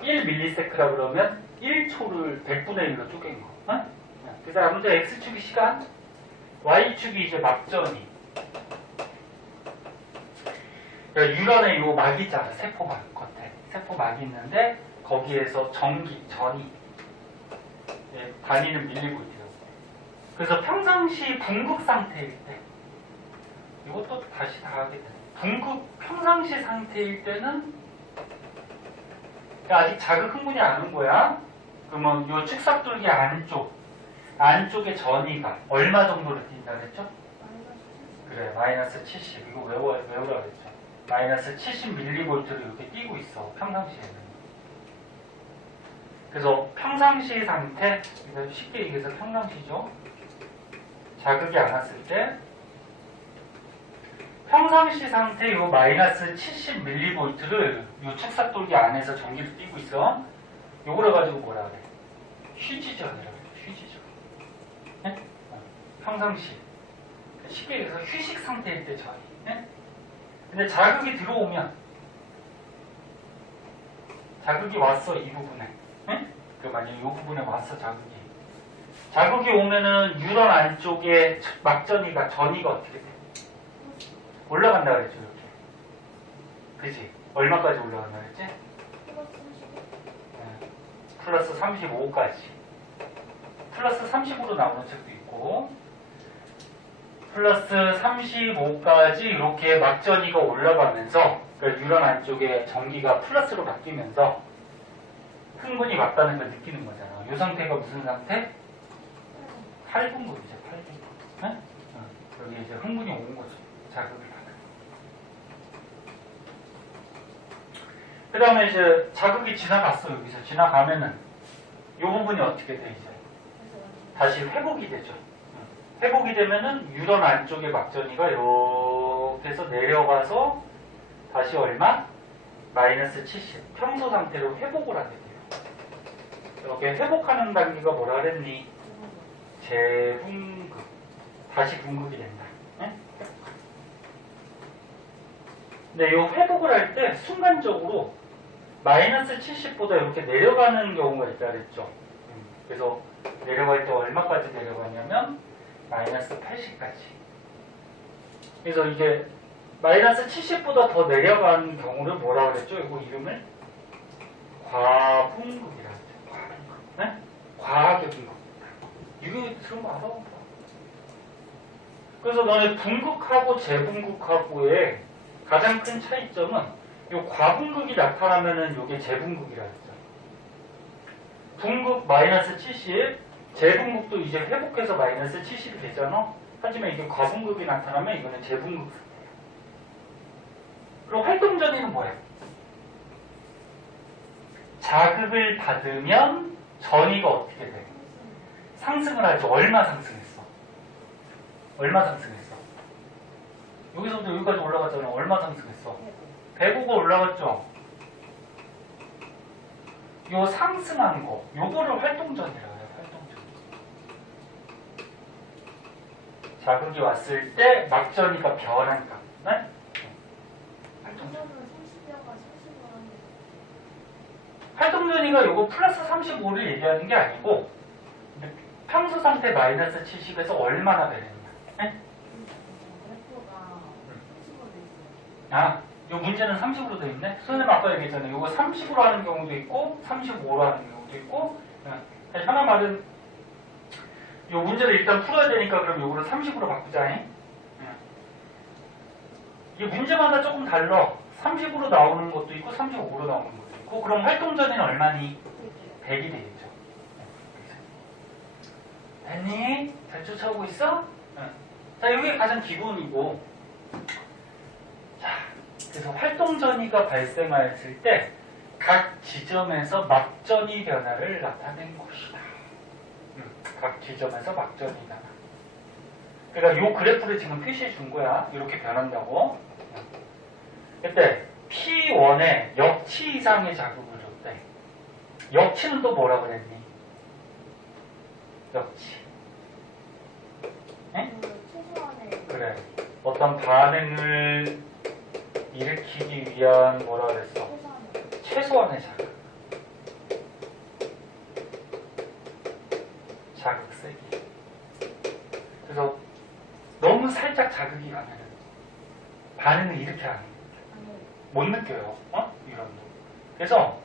1밀리세크라 그러면 1초를 100분의 1로 쪼갠 거. 어? 그래서 먼저 X축이 시간, Y축이 이제 막전이. 유런에 요 막이 있잖아. 세포막 겉에. 세포막이 있는데 거기에서 전이 다니는 밀리고 있더라고. 그래서 평상시 분극 상태일 때 이것도 다시 다 하게 돼. 분극 평상시 상태일 때는 아직 자극 흥분이 안 온 거야. 그러면 요 축삭돌기 안쪽의 전이가 얼마 정도를 띈다 그랬죠? 그래, 마이너스 70. 이거 외우라 그랬죠. 마이너스 70mV를 이렇게 띄고 있어, 평상시에는. 그래서 평상시 상태, 쉽게 얘기해서 평상시죠. 자극이 안 왔을 때 평상시 상태 요 마이너스 70mV를 요 축삭돌기 안에서 전기를 띄고 있어. 요거를 가지고 뭐라 그래? 휴지전이라고 그래. 휴지전. 네? 평상시. 쉽게 얘기해서 휴식 상태일 때 전이. 네? 근데 자극이 들어오면 자극이 왔어, 이 부분에. 응? 그 만약에 이 부분에 왔어, 자극이. 자극이 오면은 뉴런 안쪽에 막전이가, 전이가 어떻게 돼? 올라간다 그랬죠, 이렇게. 그지? 얼마까지 올라간다 그랬지? 플러스 35까지. 플러스 30으로 나오는 책도 있고, 플러스 35까지 이렇게 막전이가 올라가면서, 그러니까 뉴런 안쪽에 전기가 플러스로 바뀌면서 흥분이 왔다는 걸 느끼는 거잖아. 이 상태가 무슨 상태? 8분급이죠, 8분급. 응? 여기 이제 흥분이 온 거죠. 자극을 받은. 그 다음에 이제 자극이 지나갔어, 여기서. 지나가면은 이 부분이 어떻게 돼, 이제? 다시 회복이 되죠. 회복이 되면은 뉴런 안쪽의 막전이가 이렇게 해서 내려가서 다시 얼마? 마이너스 70. 평소 상태로 회복을 하게 돼요. 이렇게 회복하는 단계가 뭐라 그랬니? 재분급. 다시 분급이 된다. 네? 근데 이 회복을 할 때 순간적으로 마이너스 70보다 이렇게 내려가는 경우가 있다 그랬죠. 그래서 내려갈 때 얼마까지 내려가냐면 마이너스 80까지. 그래서 이제 마이너스 70보다 더 내려간 경우를 뭐라 그랬죠? 이거 이름을 과분급이라 했죠. 과분급. 네? 과하게 분급. 이거 들은 거 알아? 그래서 너네 분극하고 재분극하고의 가장 큰 차이점은 이 과분극이 나타나면은 이게 재분극이라 했죠. 분극 마이너스 70, 재분극도 이제 회복해서 마이너스 70이 되잖아. 하지만 이게 과분극이 나타나면 이거는 재분극 상태예요. 그리고 활동 전이는 뭐예요? 자극을 받으면 전이가 어떻게 돼? 상승을 하죠. 얼마 상승했어? 얼마 상승했어? 여기서부터 여기까지 올라갔잖아. 얼마 상승했어? 105가 올라갔죠? 요 상승한 거, 요거를 활동전이라고 해요. 활동전. 자극이 왔을 때 막전이가 변한 값. 네? 활동전. 활동전이가 요거 플러스 35를 얘기하는 게 아니고 평소 상태 마이너스 70에서 얼마나 되느냐. 네? 아, 요 문제는 30으로 되어 있네? 선생님 아까 얘기했잖아요. 요거 30으로 하는 경우도 있고 35로 하는 경우도 있고. 사실 하나 말은 요 문제를 일단 풀어야 되니까 그럼 요거를 30으로 바꾸자. 이게 문제마다 조금 달라. 30으로 나오는 것도 있고 35로 나오는 것도 있고. 그럼 활동전에는 얼마니? 100이 되겠죠. 됐니? 잘 쫓아오고 있어? 자, 이게 가장 기본이고. 자, 그래서 활동전이가 발생하였을 때 각 지점에서 막전이 변화를 나타낸 것이다. 각 지점에서 막전이 변화. 그러니까 이 그래프를 지금 표시해 준 거야. 이렇게 변한다고. 그때 P1에 역치 이상의 자극을 줬대. 역치는 또 뭐라 그랬니? 역치. 네? 그래. 어떤 반응을 일으키기 위한 뭐라 그랬어? 최소한의 자극. 자극 세기. 그래서 너무 살짝 자극이 가면 반응을 일으켜야 하는 거예요. 못 느껴요. 이런 거. 그래서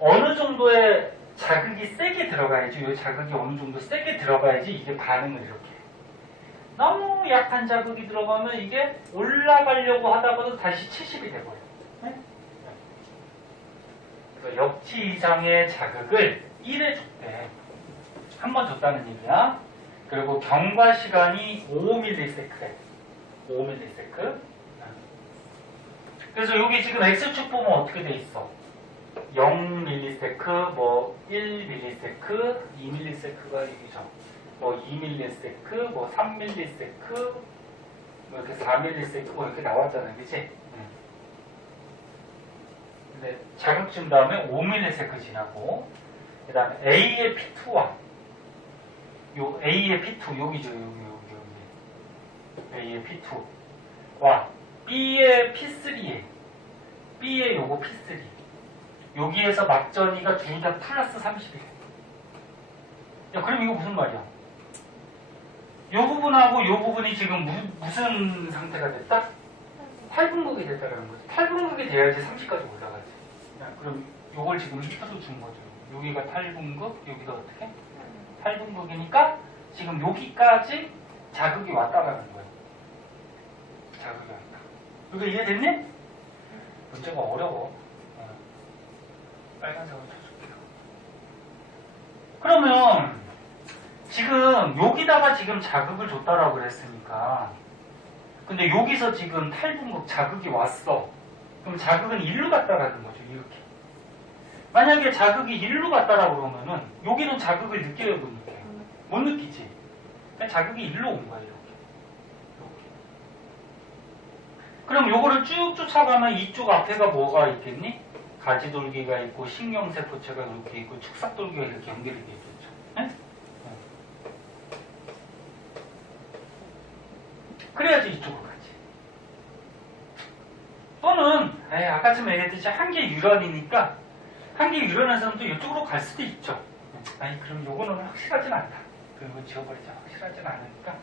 어느 정도의 자극이 세게 들어가야지, 이 자극이 어느 정도 세게 들어가야지 이게 반응을 이렇게. 너무 약한 자극이 들어가면 이게 올라가려고 하다가도 다시 70이 돼버려요. 네? 그래서 역치 이상의 자극을 1회 줬대. 한 번 줬다는 얘기야. 그리고 경과 시간이 5ms래. 5ms. 그래서 여기 지금 X축 보면 어떻게 돼 있어? 0ms, 뭐 1ms, 2ms가 여기죠. 뭐 2ms, 뭐 3ms, 뭐 이렇게 4ms, 뭐 이렇게 나왔잖아요, 그치? 근데 자극 준 다음에 5ms 지나고, 그 다음에 A의 P2와 요 A의 P2, 여기죠, 여기. A의 P2와 B의 P3에, B의 요거 P3. 여기에서 막전이가 둘 다 플러스 30이래. 야, 그럼 이거 무슨 말이야? 요 부분하고 요 부분이 지금 무슨 상태가 됐다? 탈분극이 됐다는 거지. 탈분극이 돼야지 30까지 올라가지. 야, 그럼 요걸 지금 히터로 준 거죠. 여기가 탈분극, 여기가 어떻게? 탈분극이니까 지금 여기까지 자극이 왔다라는 거야. 자극이 왔다. 이거 이해됐니? 문제가 어려워. 빨간색으로 쳐줄게요. 그러면 지금 여기다가 지금 자극을 줬다라고 그랬으니까, 근데 여기서 지금 탈분극 자극이 왔어. 그럼 자극은 일로 갔다라는 거죠. 이렇게. 만약에 자극이 일로 갔다라고 그러면은 여기는 자극을 느껴요, 못 느껴요? 못 느끼지. 그냥 자극이 일로 온 거야, 이렇게. 그럼 요거를 쭉 쫓아가면 이쪽 앞에가 뭐가 있겠니? 가지돌기가 있고 신경세포체가 이렇게 있고 축삭돌기가 이렇게 연결이 되어 있겠죠. 네? 그래야지 이쪽으로 가지. 또는 아까쯤 얘기했듯이 한계 유런이니까 한계 유런에서는 또 이쪽으로 갈 수도 있죠. 아니 그럼 요거는 확실하진 않다. 그리고 지워버리자. 확실하진 않으니까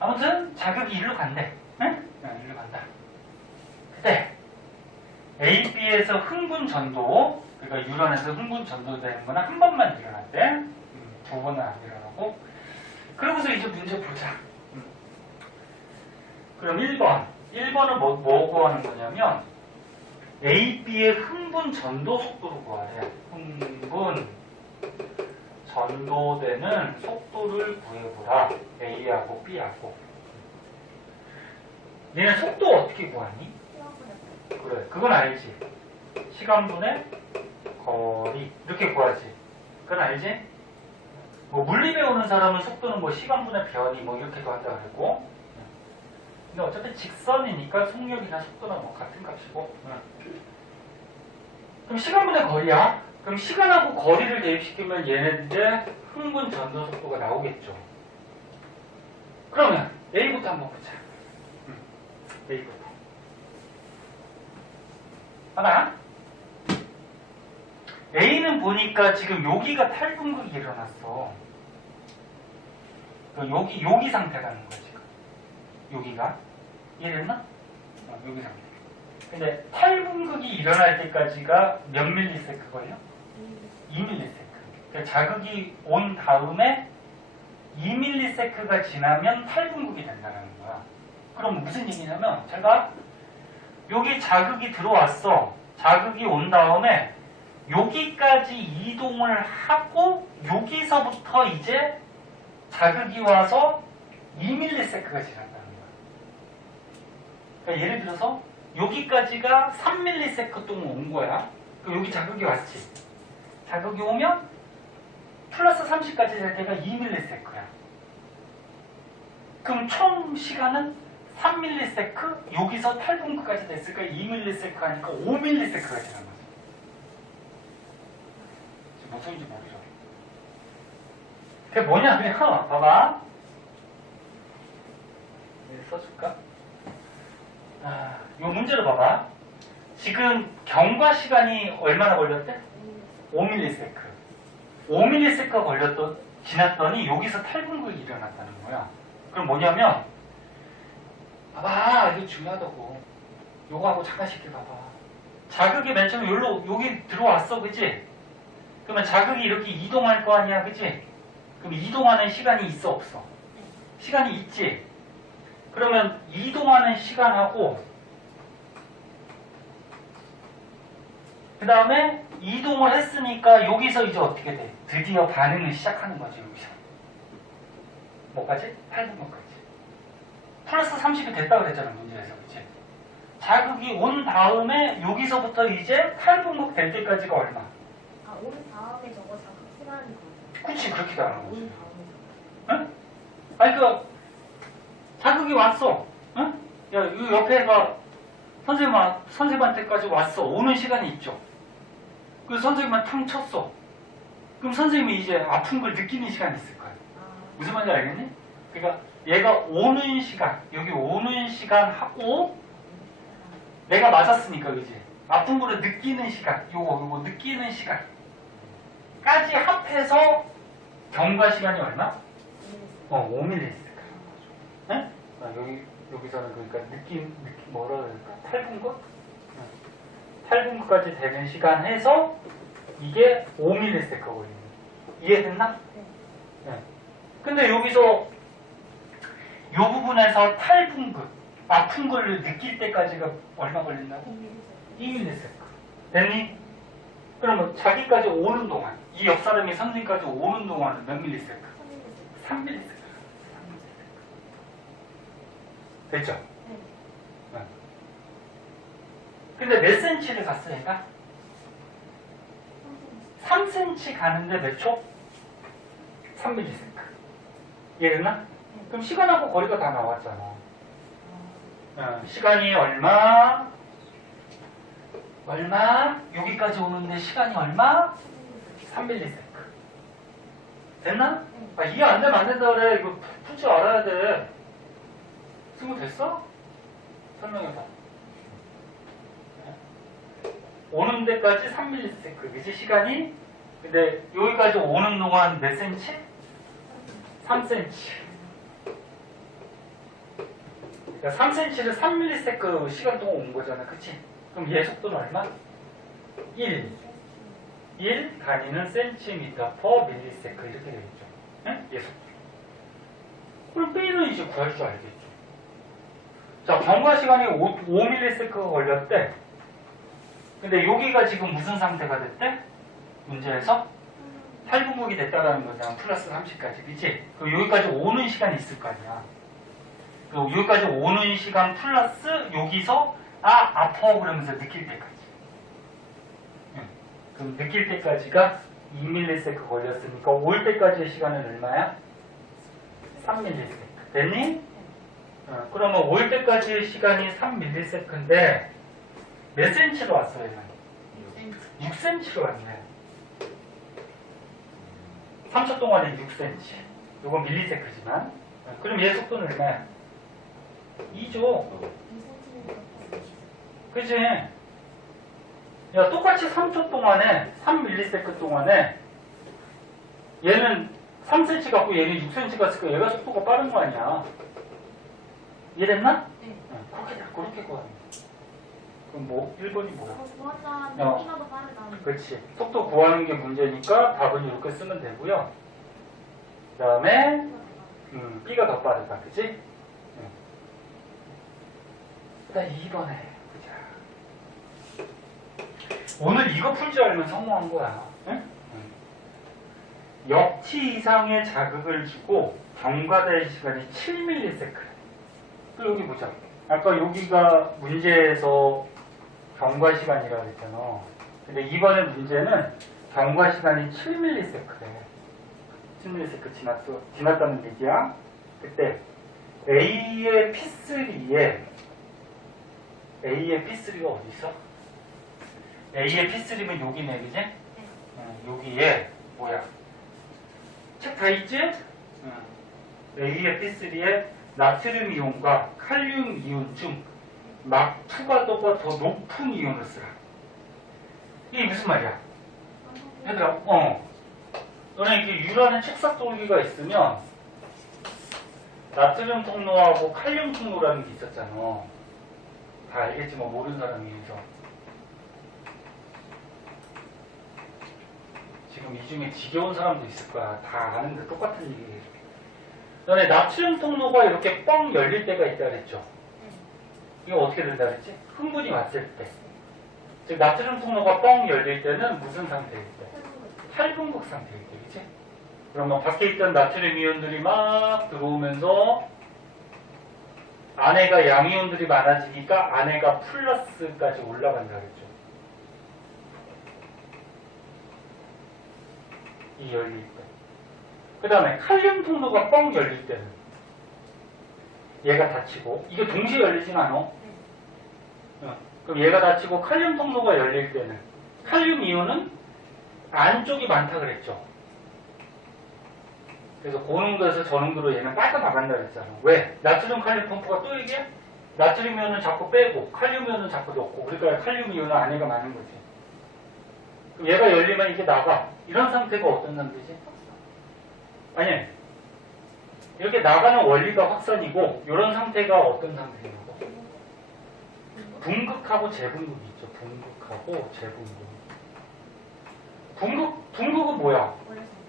아무튼 자극이 일로 간대. 응? 일로 간다. 근데 A, B에서 흥분 전도, 그러니까 유런에서 흥분 전도되는 거는 한 번만 일어났대. 두 번은 안 일어나고. 그러고서 이제 문제 보자. 그럼 1번. 1번은 뭐 구하는 거냐면 A, B의 흥분 전도 속도를 구하래. 흥분 전도되는 속도를 구해보라. A하고 B하고. 얘네 속도 어떻게 구하니? 그래, 그건 알지. 시간분의 거리 이렇게 구하지. 그건 알지? 뭐 물리 배우는 사람은 속도는 뭐 시간분의 변이 뭐 이렇게도 한다 그랬고. 근데 어차피 직선이니까 속력이나 속도나 뭐 같은 값이고. 그럼 시간분의 거리야. 그럼 시간하고 거리를 대입시키면 얘네들의 흥분 전도 속도가 나오겠죠. 그러면 A부터 한번 보자. A부터. 하나. A는 보니까 지금 여기가 탈분극이 일어났어. 여기 상태라는 거야, 지금. 여기가. 이해됐나? 여기 상태. 근데 탈분극이 일어날 때까지가 몇 밀리세크 걸려? 2밀리세크. 그러니까 자극이 온 다음에 2밀리세크가 지나면 탈분극이 된다는 거야. 그럼 무슨 얘기냐면, 제가 여기 자극이 들어왔어. 자극이 온 다음에 여기까지 이동을 하고 여기서부터 이제 자극이 와서 2밀리세크가 지난다는 거야. 그러니까 예를 들어서 여기까지가 3밀리세크 동안 온 거야. 그러니까 여기 자극이 왔지. 자극이 오면 플러스 30까지 될 때가 2밀리세크야. 그럼 총 시간은 3밀리세크, 여기서 탈분극까지 됐으니까 2밀리세크 하니까 5밀리세크가 지난 거지. 지금 무슨 소리인지 모르죠? 그게 뭐냐면, 봐봐. 여기 써줄까? 이 문제로 봐봐. 지금 경과 시간이 얼마나 걸렸대? 5밀리세크. 5밀리세크가 지났더니 여기서 탈분극이 일어났다는 거야. 그럼 뭐냐면, 봐봐, 이거 중요하다고. 요거하고 잠깐씩 봐봐. 자극이 맨 처음에 여기 들어왔어, 그치? 그러면 자극이 이렇게 이동할 거 아니야, 그치? 그럼 이동하는 시간이 있어, 없어? 시간이 있지? 그러면 이동하는 시간하고 그 다음에 이동을 했으니까 여기서 이제 어떻게 돼? 드디어 반응을 시작하는 거지, 여기서. 뭐까지? 8분까지. 플러스 30이 됐다 그랬잖아, 문제에서. 그치? 자극이 온 다음에 여기서부터 이제 8분극 될 때까지가 얼마? 온 다음에 저거 자극 시간이 걸려. 그치, 그렇게 가는 거지. 온 다음에. 응? 아니, 자극이 왔어. 응? 야, 이 옆에가 선생님한테까지 왔어. 오는 시간이 있죠. 그 선생님한테 탕 쳤어. 그럼 선생님이 이제 아픈 걸 느끼는 시간이 있을 거야. 무슨 말인지 알겠니? 그러니까 얘가 오는 시간, 여기 오는 시간하고 내가 맞았으니까, 그지? 아픈 거를 느끼는 시간, 요거 느끼는 시간까지 합해서 경과 시간이 얼마? 5ms. 네? 여기서는 그러니까 뭐라 그럴까? 8분급? 8분급까지 되는 시간 해서 이게 5ms 걸리는. 이해됐나? 네. 근데 여기서 요 부분에서 8분급 아픈 걸 느낄 때까지가 얼마 걸린다고? 2ms. 됐니? 그러면 자기까지 오는 동안, 이 옆 사람이 선생님까지 오는 동안은 몇 ms? 3ms. 됐죠? 네. 근데 몇 cm를 갔어, 얘가? 3cm 가는데 몇 초? 3ms. 이해됐나? 그럼 시간하고 거리가 다 나왔잖아. 시간이 얼마? 여기까지 오는데 시간이 얼마? 3ms. 됐나? 이해 안 되면 안 된다 그래. 이거 풀 줄 알아야 돼. 승부 됐어? 설명해봐. 오는 데까지 3ms. 그지? 시간이? 근데 여기까지 오는 동안 몇 cm? 3cm. 그러니까 3cm를 3ms 시간 동안 온 거잖아. 그치? 그럼 얘 속도는 얼마? 1 단위는 cm per millisecond 이렇게 되겠죠. 네? 얘 속도. 그럼 B는 이제 구할 줄 알겠죠. 자, 경과 시간이 5ms가 걸렸대. 근데 여기가 지금 무슨 상태가 됐대? 문제에서 8분극이 됐다라는 거잖아. 플러스 30까지. 그치? 그럼 여기까지 오는 시간이 있을 거 아니야. 그리고 여기까지 오는 시간 플러스 여기서 아파 그러면서 느낄 때까지. 그럼 느낄 때까지가 2ms 걸렸으니까 올 때까지의 시간은 얼마야? 3ms. 됐니? 그러면 올 때까지의 시간이 3ms인데 몇 cm로 왔어요? 6cm로 왔네. 3초 동안에 6cm. 이건 밀리세크지만. 그럼 얘 속도는 얼마야? 2죠. 그치? 야, 똑같이 3초 동안에, 3ms 동안에, 얘는 3cm 갖고 얘는 6cm 갔으니까 얘가 속도가 빠른 거 아니야. 이해됐나? 네. 그렇게 구하는 거야. 그럼 뭐, 1번이 뭐야? 구하자. B가 더 빠르다. 그렇지. 속도 구하는 게 문제니까 답은 이렇게 쓰면 되고요. 그 다음에, B가 더 빠르다. 그치? 그 다음 2번에. 오늘 이거 풀 줄 알면 성공한 거야. 응? 역치 이상의 자극을 주고 경과될 시간이 7ms. 또 여기 보자. 아까 여기가 문제에서 경과 시간이라고 했잖아. 근데 이번에 문제는 경과 시간이 7ms. 7ms 지났다는 얘기야. 그때 A의 P3가 어디 있어? A의 P3면 여기네, 그지? 여기에 뭐야? 책 다 있지? A의 P3에 나트륨 이온과 칼륨 이온 중 막 2가더가 더 높은 이온을 쓰라. 이게 무슨 말이야? 얘들아, 너네 이렇게 유라는 축삭돌기가 있으면 나트륨 통로하고 칼륨 통로라는 게 있었잖아. 다 알겠지만 모르는 사람이 있어. 지금 이 중에 지겨운 사람도 있을 거야. 다 아는데 똑같은 얘기예요. 너네 나트륨 통로가 이렇게 뻥 열릴 때가 있다 그랬죠? 이거 어떻게 된다 그랬지? 흥분이 왔을 때. 즉 나트륨 통로가 뻥 열릴 때는 무슨 상태일 때? 8분극 상태일 때, 그치? 그러면 밖에 있던 나트륨 이온들이 막 들어오면서 안에가 양이온들이 많아지니까 안에가 플러스까지 올라간다 그랬죠. 이 열릴 때. 그 다음에 칼륨 통로가 뻥 열릴 때는 얘가 닫히고, 이게 동시에 열리진 않아. 그럼 얘가 닫히고 칼륨 통로가 열릴 때는 칼륨 이온은 안쪽이 많다 그랬죠. 그래서 고농도에서 저농도로 얘는 빠져나간다 그랬잖아. 왜? 나트륨 칼륨 펌프가 또 얘기해? 나트륨 이온은 자꾸 빼고 칼륨 이온은 자꾸 넣고 그러니까 칼륨 이온은 안에가 많은 거지. 그럼 얘가 열리면 이게 나가. 이런 상태가 어떤 상태지? 아니 이렇게 나가는 원리가 확산이고 이런 상태가 어떤 상태냐고? 분극하고 재분극이 있죠. 분극하고 재분극. 분극은 뭐야?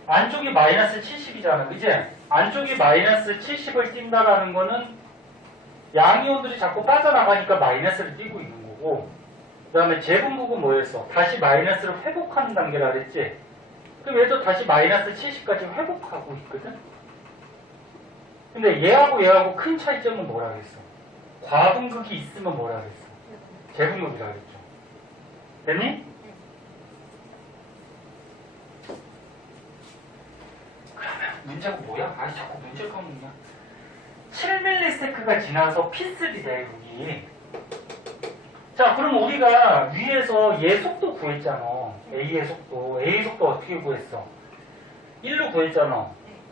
안쪽이 마이너스 70이잖아. 그치? 안쪽이 마이너스 70을 띈다라는 거는 양이온들이 자꾸 빠져나가니까 마이너스를 띄고 있는 거고, 그 다음에 재분극은 뭐였어? 다시 마이너스를 회복하는 단계라 그랬지? 그럼 얘도 다시 마이너스 70까지 회복하고 있거든? 근데 얘하고 큰 차이점은 뭐라 그랬어? 과분극이 있으면 뭐라 그랬어? 재분극이라 그랬죠. 됐니? 그러면 문제가 뭐야? 아니 자꾸 문제가 뭐냐? 7ms가 지나서 P3래 여기. 자 그럼 우리가 위에서 얘 속도 구했잖아. A의 속도. A의 속도 어떻게 구했어? 1로 구했잖아.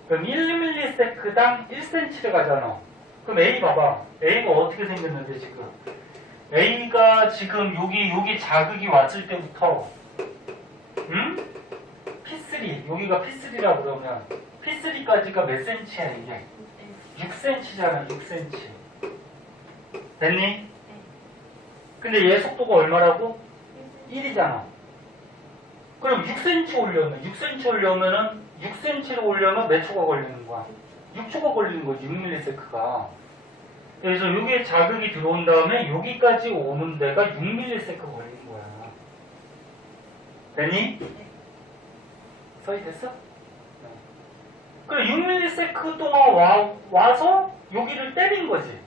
그럼 1ms당 1cm를 가잖아. 그럼 A 봐봐. A가 어떻게 생겼는데 지금? A가 지금 여기 자극이 왔을 때부터 P3 여기가 P3라고 그러면 P3까지가 몇 cm야 이게? 6cm잖아 6cm. 됐니? 근데 얘 속도가 얼마라고? 1이잖아. 그럼 6cm 올려면은 6cm를 올려면 몇 초가 걸리는 거야? 6초가 걸리는 거지 6ms가. 그래서 여기에 자극이 들어온 다음에 여기까지 오는 데가 6ms 걸린 거야. 됐니? 서희 됐어? 그래 6ms 동안 와서 여기를 때린 거지.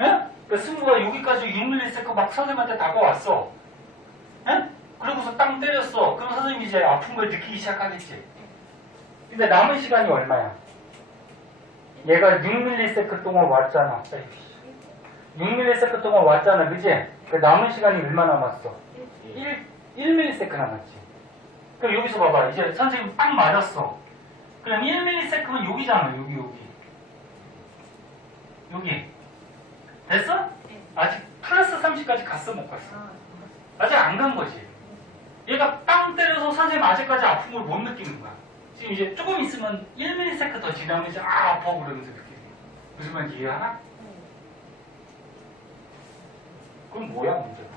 예? 그 승부가 여기까지 6ms 막 선생님한테 다가왔어. 예? 그러고서 땅 때렸어. 그럼 선생님이 이제 아픈 걸 느끼기 시작하겠지. 근데 남은 시간이 얼마야? 얘가 6ms 동안 왔잖아. 6ms 동안 왔잖아. 그지? 그 남은 시간이 얼마 남았어? 1ms 남았지. 그럼 여기서 봐봐. 이제 선생님 딱 맞았어. 그럼 1ms는 여기잖아. 여기. 됐어? 아직 플러스 30까지 갔어? 못 갔어? 아직 안 간 거지. 얘가 빵 때려서 선생님 아직까지 아픈 걸 못 느끼는 거야. 지금 이제 조금 있으면 1ms 더 지나면 이제 아파 그러면서 느끼는 거야. 무슨 말인지 이해하나? 그럼 뭐야 문제가?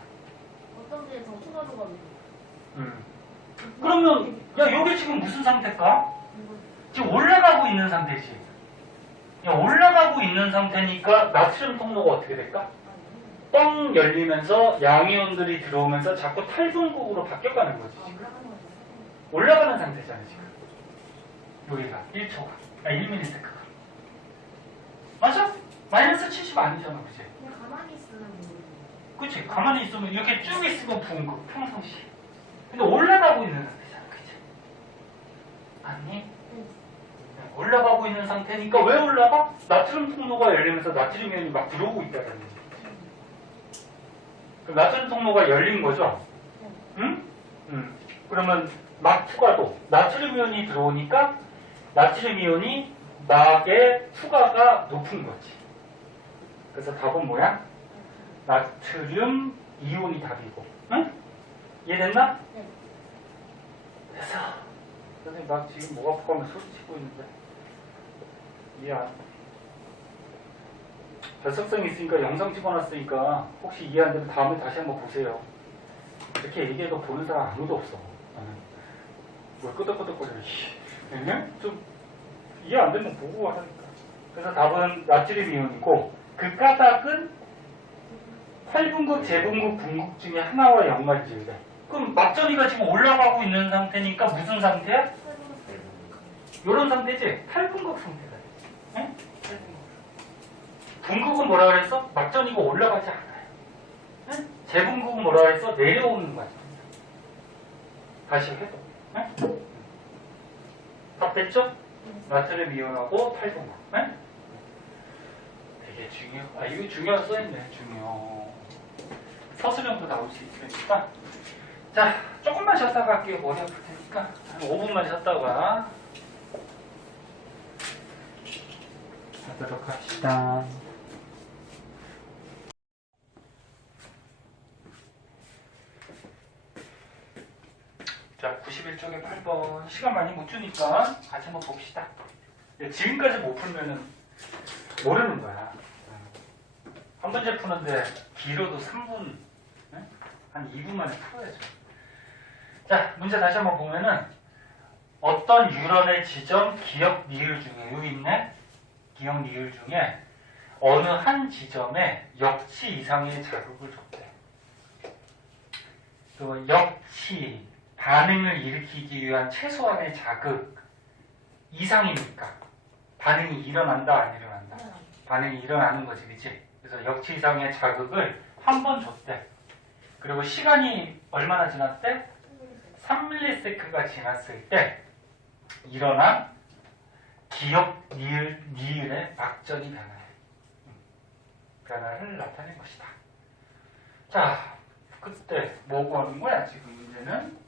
어떤 게 더 추가로가 그러면 야 여기 지금 무슨 상태일까? 지금 올라가고 있는 상태지. 야, 올라가고 있는 상태니까 나트륨 통로가 어떻게 될까? 뻥 열리면서 양이온들이 들어오면서 자꾸 탈분극으로 바뀌어가는 거지. 올라가는 상태잖아 지금. 여기가 1초가 1ms가 맞아? 마이너스 70 아니잖아 그치? 그냥 가만히 있으면 그치? 가만히 있으면 이렇게 쭉 있으면 분극 평상시. 근데 올라가고 있는 상태잖아 그치? 아니? 올라가고 있는 상태니까 왜 올라가? 나트륨 통로가 열리면서 나트륨 이온이 막 들어오고 있다는 거지. 그럼 나트륨 통로가 열린 거죠? 응? 그러면 막 추가도 나트륨 이온이 들어오니까 나트륨 이온이 막의 추가가 높은 거지. 그래서 답은 뭐야? 나트륨 이온이 답이고. 응? 이해됐나? 네. 됐어. 선생님 나 지금 목 아프고 하면 소리치고 있는데 이해 안 결석성이 있으니까 영상 찍어놨으니까 혹시 이해 안 되면 다음에 다시 한번 보세요. 이렇게 얘기해도 보는 사람 아무도 없어. 뭘 끄덕끄덕거려. 좀 이해 안 되면 보고 하라니까. 그래서 답은 나트륨 이온이고 그 까닭은 활분극, 재분극, 분극 중에 하나와 연관지어야 돼. 그럼 막전이가 지금 올라가고 있는 상태니까 무슨 상태야? 이런 상태지? 탈분극 상태다. 응? 분극은 뭐라 그랬어? 막전이가 올라가지 않아요. 응? 재분극은 뭐라 그랬어? 내려오는 거야. 다시 해도. 응? 답 됐죠? 나트륨 이온하고 탈분극. 응? 되게 이거 중요 써있네. 중요. 서술형도 나올 수 있으니까. 자, 조금만 쉬었다가 할게요. 머리 아플 테니까. 한 5분만 쉬었다가 하도록 합시다. 자, 91쪽에 8번. 시간 많이 못 주니까 같이 한번 봅시다. 지금까지 못 풀면은 모르는 거야. 한 문제 푸는데 길어도 3분, 한 2분 만에 풀어야죠. 자, 문제 다시 한번 보면은 어떤 유런의 지점, 기역, 니을 중에 여기 있네? 기역, 니을 중에 어느 한 지점에 역치 이상의 자극을 줬대. 또 역치, 반응을 일으키기 위한 최소한의 자극 이상이니까 반응이 일어난다 안 일어난다? 반응이 일어나는 거지, 그치? 그래서 역치 이상의 자극을 한 번 줬대. 그리고 시간이 얼마나 지났대? 3ms가 지났을 때 일어난 기역, 니을의 박전이 변화를 나타낸 것이다. 자, 그때 뭐 구하는 거야, 지금 문제는?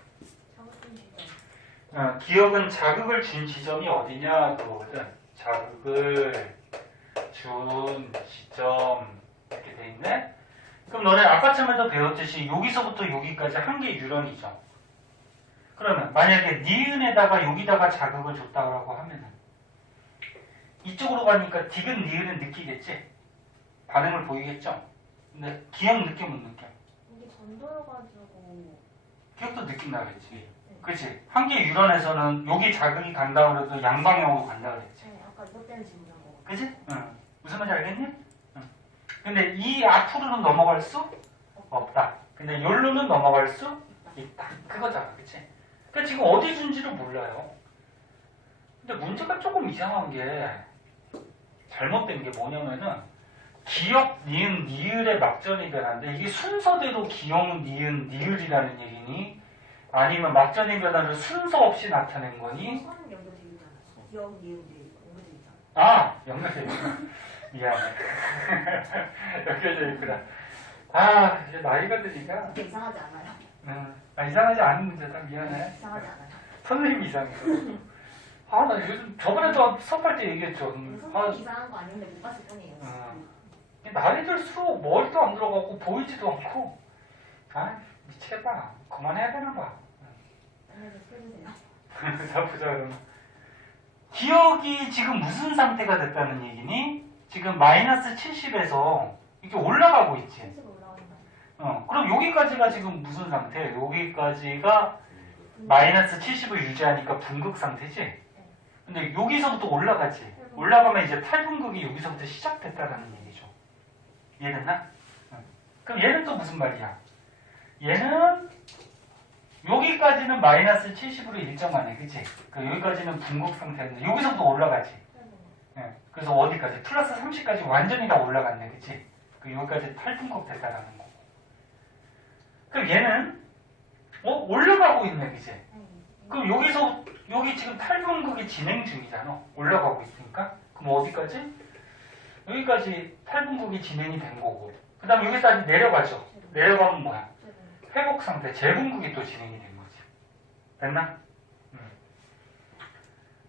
기억은 자극을 준 지점이 어디냐 그거거든. 자극을 준 지점 이렇게 돼 있네. 그럼 너네 아까쯤에도 배웠듯이 여기서부터 여기까지 한 개 유런이죠. 그러면 만약에 니은에다가 여기다가 자극을 줬다고 하면은 이쪽으로 가니까 디귿 니은은 느끼겠지? 반응을 보이겠죠? 근데 기억 느껴 못 느껴? 이게 전도여가지고 기억도 느낀다 그랬지. 그치? 한 개 유런에서는 여기 자극이 간다 그래도 양방향으로 간다 그랬지. 네, 아까 이것 때문에 질문한 거. 그치? 응. 무슨 말인지 알겠니? 응. 근데 이 앞으로는 넘어갈 수 없다. 근데 여기로는 넘어갈 수 있다. 그거잖아. 그치? 그러니까 지금 어디 준지를 몰라요. 근데 문제가 조금 이상한 게 잘못된 게 뭐냐면은 기역, 니은, 니을의 막전이 변화인데 이게 순서대로 기역, 니은, 니을이라는 얘기니 아니면 막전의 변화를 순서 없이 나타낸 거니? 선 연결돼 있잖아. 기억, 니은, 연결돼 있잖아. 아! 연결돼 있구나. 미안해. 연결돼 있구나. 아, 이제 나이가 드니까. 근데 이상하지 않아요? 이상하지 않은 문제다. 미안해. 이상하지 않아요. 선생님이 이상해. 아, 나 요즘 저번에도 수업할 때 얘기했죠. 선생님 이상한 거 아닌데 못 봤을 뿐이에요. 나이 들수록 머리도 안 들어가고 보이지도 않고 아 미치겠다. 그만해야 되나 봐. 안녕히 계세요. 자 보자 그러면 기억이 지금 무슨 상태가 됐다는 얘기니? 지금 마이너스 70에서 이렇게 올라가고 있지. 70 올라간다. 그럼 여기까지가 지금 무슨 상태? 여기까지가 마이너스 70을 유지하니까 분극 상태지? 근데 여기서부터 올라가지. 올라가면 이제 탈분극이 여기서부터 시작됐다라는 얘기죠. 이해됐나? 그럼 얘는 또 무슨 말이야? 얘는 여기까지는 마이너스 70으로 일정하네, 그치? 여기까지는 분극 상태인데 여기서부터 올라가지. 그래서 어디까지? 플러스 30까지 완전히 다 올라갔네, 그치? 여기까지 탈분극 됐다라는 거고. 그럼 얘는 올라가고 있네, 그치? 그럼 여기 지금 탈분극이 진행 중이잖아. 올라가고 있으니까. 그럼 어디까지? 여기까지 탈분극이 진행이 된 거고. 그 다음에 여기까지 내려가죠. 내려가면 뭐야? 회복 상태, 재분극이 또 진행이 된 거지. 됐나?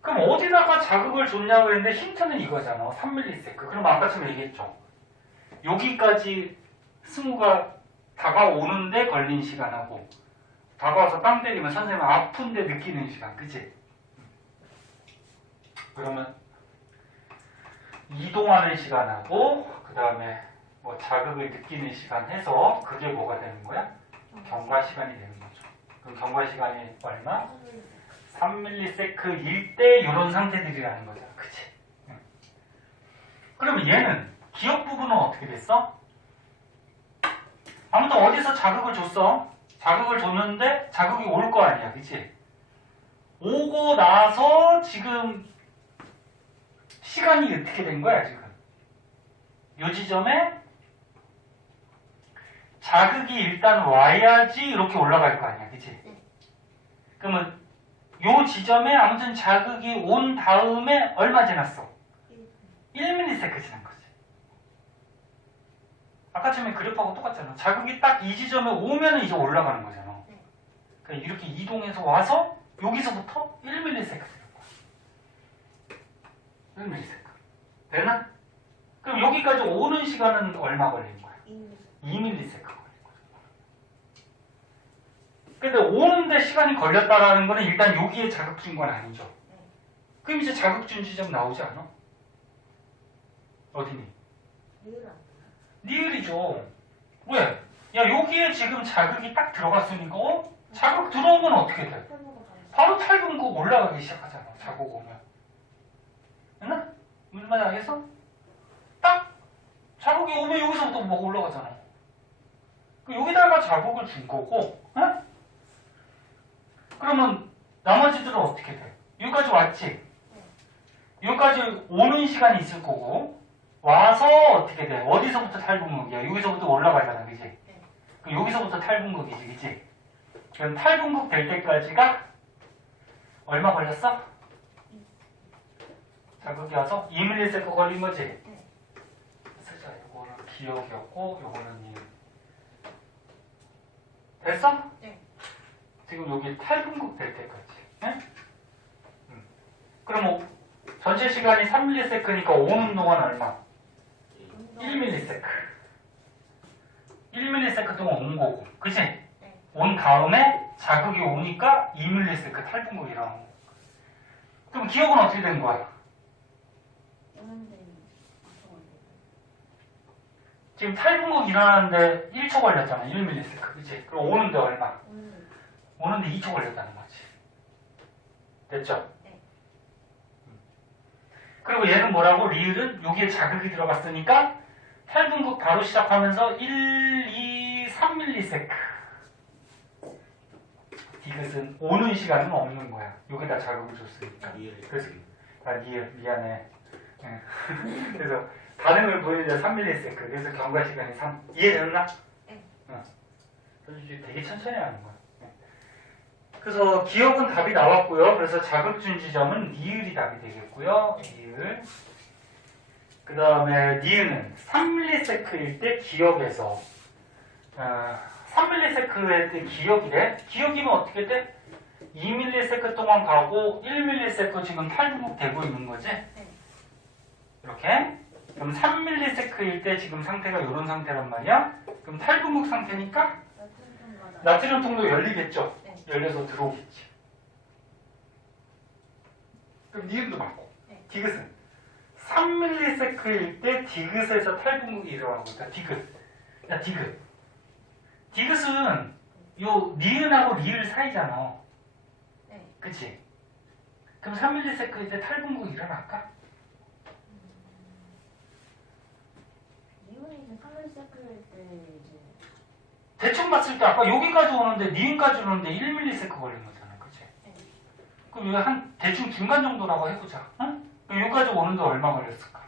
그럼 어디다가 자극을 줬냐고 했는데 힌트는 이거잖아. 3ms. 그럼 아까처럼 얘기했죠. 여기까지 승우가 다가오는데 걸린 시간하고 다가와서 땅 때리면 선생님 아픈데 느끼는 시간, 그치? 그러면 이동하는 시간하고 그 다음에 뭐 자극을 느끼는 시간 해서 그게 뭐가 되는 거야? 경과 시간이 되는 거죠. 그럼 경과 시간이 얼마? 3ms일 때 이런 상태들이라는 거잖아, 그치? 그러면 얘는 기억 부분은 어떻게 됐어? 아무튼 어디서 자극을 줬어? 자극을 줬는데 자극이 올 거 아니야, 그치? 오고 나서 지금 시간이 어떻게 된 거야, 지금? 요 지점에 자극이 일단 와야지 이렇게 올라갈 거 아니야, 그치? 그러면 요 지점에 아무튼 자극이 온 다음에 얼마 지났어? 1ms 지난 거지. 아까 처음에 그래프하고 똑같잖아. 자극이 딱 이 지점에 오면 이제 올라가는 거잖아. 그러니까 이렇게 이동해서 와서 여기서부터 1ms 되는 거야. 1ms. 되나? 그럼 여기까지 오는 시간은 얼마 걸리는 거야? 2ms 걸리는 거야. 그러니까 근데 오는데 시간이 걸렸다라는 거는 일단 여기에 자극 준 건 아니죠. 그럼 이제 자극 준 지점 나오지 않아? 어디니? 리을은 니을이죠. 왜? 야, 여기에 지금 자극이 딱 들어갔으니까, 자극 들어오면 어떻게 돼? 탈모가 가요. 바로 탈분국 올라가기 시작하잖아. 자극 오면. 됐나? 무슨 말 알겠어? 딱 자극이 오면 여기서부터 뭐 올라가잖아. 여기다가 자극을 준 거고, 응? 그러면 나머지들은 어떻게 돼? 여기까지 왔지? 여기까지 오는 시간이 있을 거고, 와서 어떻게 돼? 어디서부터 탈분극이야? 여기서부터 올라가잖아, 그지? 그럼 여기서부터 탈분극이지, 그지? 그럼 탈분극 될 때까지가 얼마 걸렸어? 자극이 와서 2mS 걸린 거지? 쓰자. 요거는 기억이었고, 요거는 이. 됐어? 네. 지금 여기 탈분극 될 때까지. 네? 그럼 뭐, 전체 시간이 3ms니까 오는 동안 얼마? 1ms. 1ms 동안 온 거고. 그치? 온 다음에 자극이 오니까 2ms 탈분극이 일어나는 거. 그럼 기억은 어떻게 되는 거야? 지금 탈분극 일어나는데 1초 걸렸잖아. 1ms. 그치? 그럼 오는데 얼마? 오는데 2초 걸렸다는 거지. 됐죠? 네. 그리고 얘는 뭐라고? 리을은 여기에 자극이 들어갔으니까 탈분극 바로 시작하면서 1, 2, 3ms. 디귿은 오는 시간은 없는 거야. 여기다 자극을 줬으니까. 그래서 리을 미안해. 네. 그래서 반응을 보여줘야 3ms. 그래서 경과 시간이 3. 이해됐나? 네. 되게 천천히 하는 거야. 그래서 기억은 답이 나왔고요. 그래서 자극 준 지점은 니을이 답이 되겠고요. 니을. 그 다음에 니은은 3ms일 때 기억에서 3ms일 때 기억이래. 기억이면 어떻게 돼? 2ms 동안 가고 1ms 지금 탈분극 되고 있는 거지? 이렇게. 그럼 3ms일 때 지금 상태가 이런 상태란 말이야. 그럼 탈분극 상태니까 나트륨 통도 열리겠죠? 열려서 들어오겠지. 그럼 니은도 맞고. 디귿은 3ms일 때 디귿에서 탈분극이 일어나고 있다. 디귿. 야, 디귿. 디귿은 요 니은하고 리을 사이잖아. 그치? 그럼 3ms일 때 탈분극이 일어날까? 이분이 3ms일 때 이제 대충 봤을 때 아까 여기까지 오는데 니은까지 오는데 1ms 걸린 거잖아. 그치? 그럼 여기 한 대충 중간 정도라고 해보자. 응? 그럼 여기까지 오는데 얼마 걸렸을까?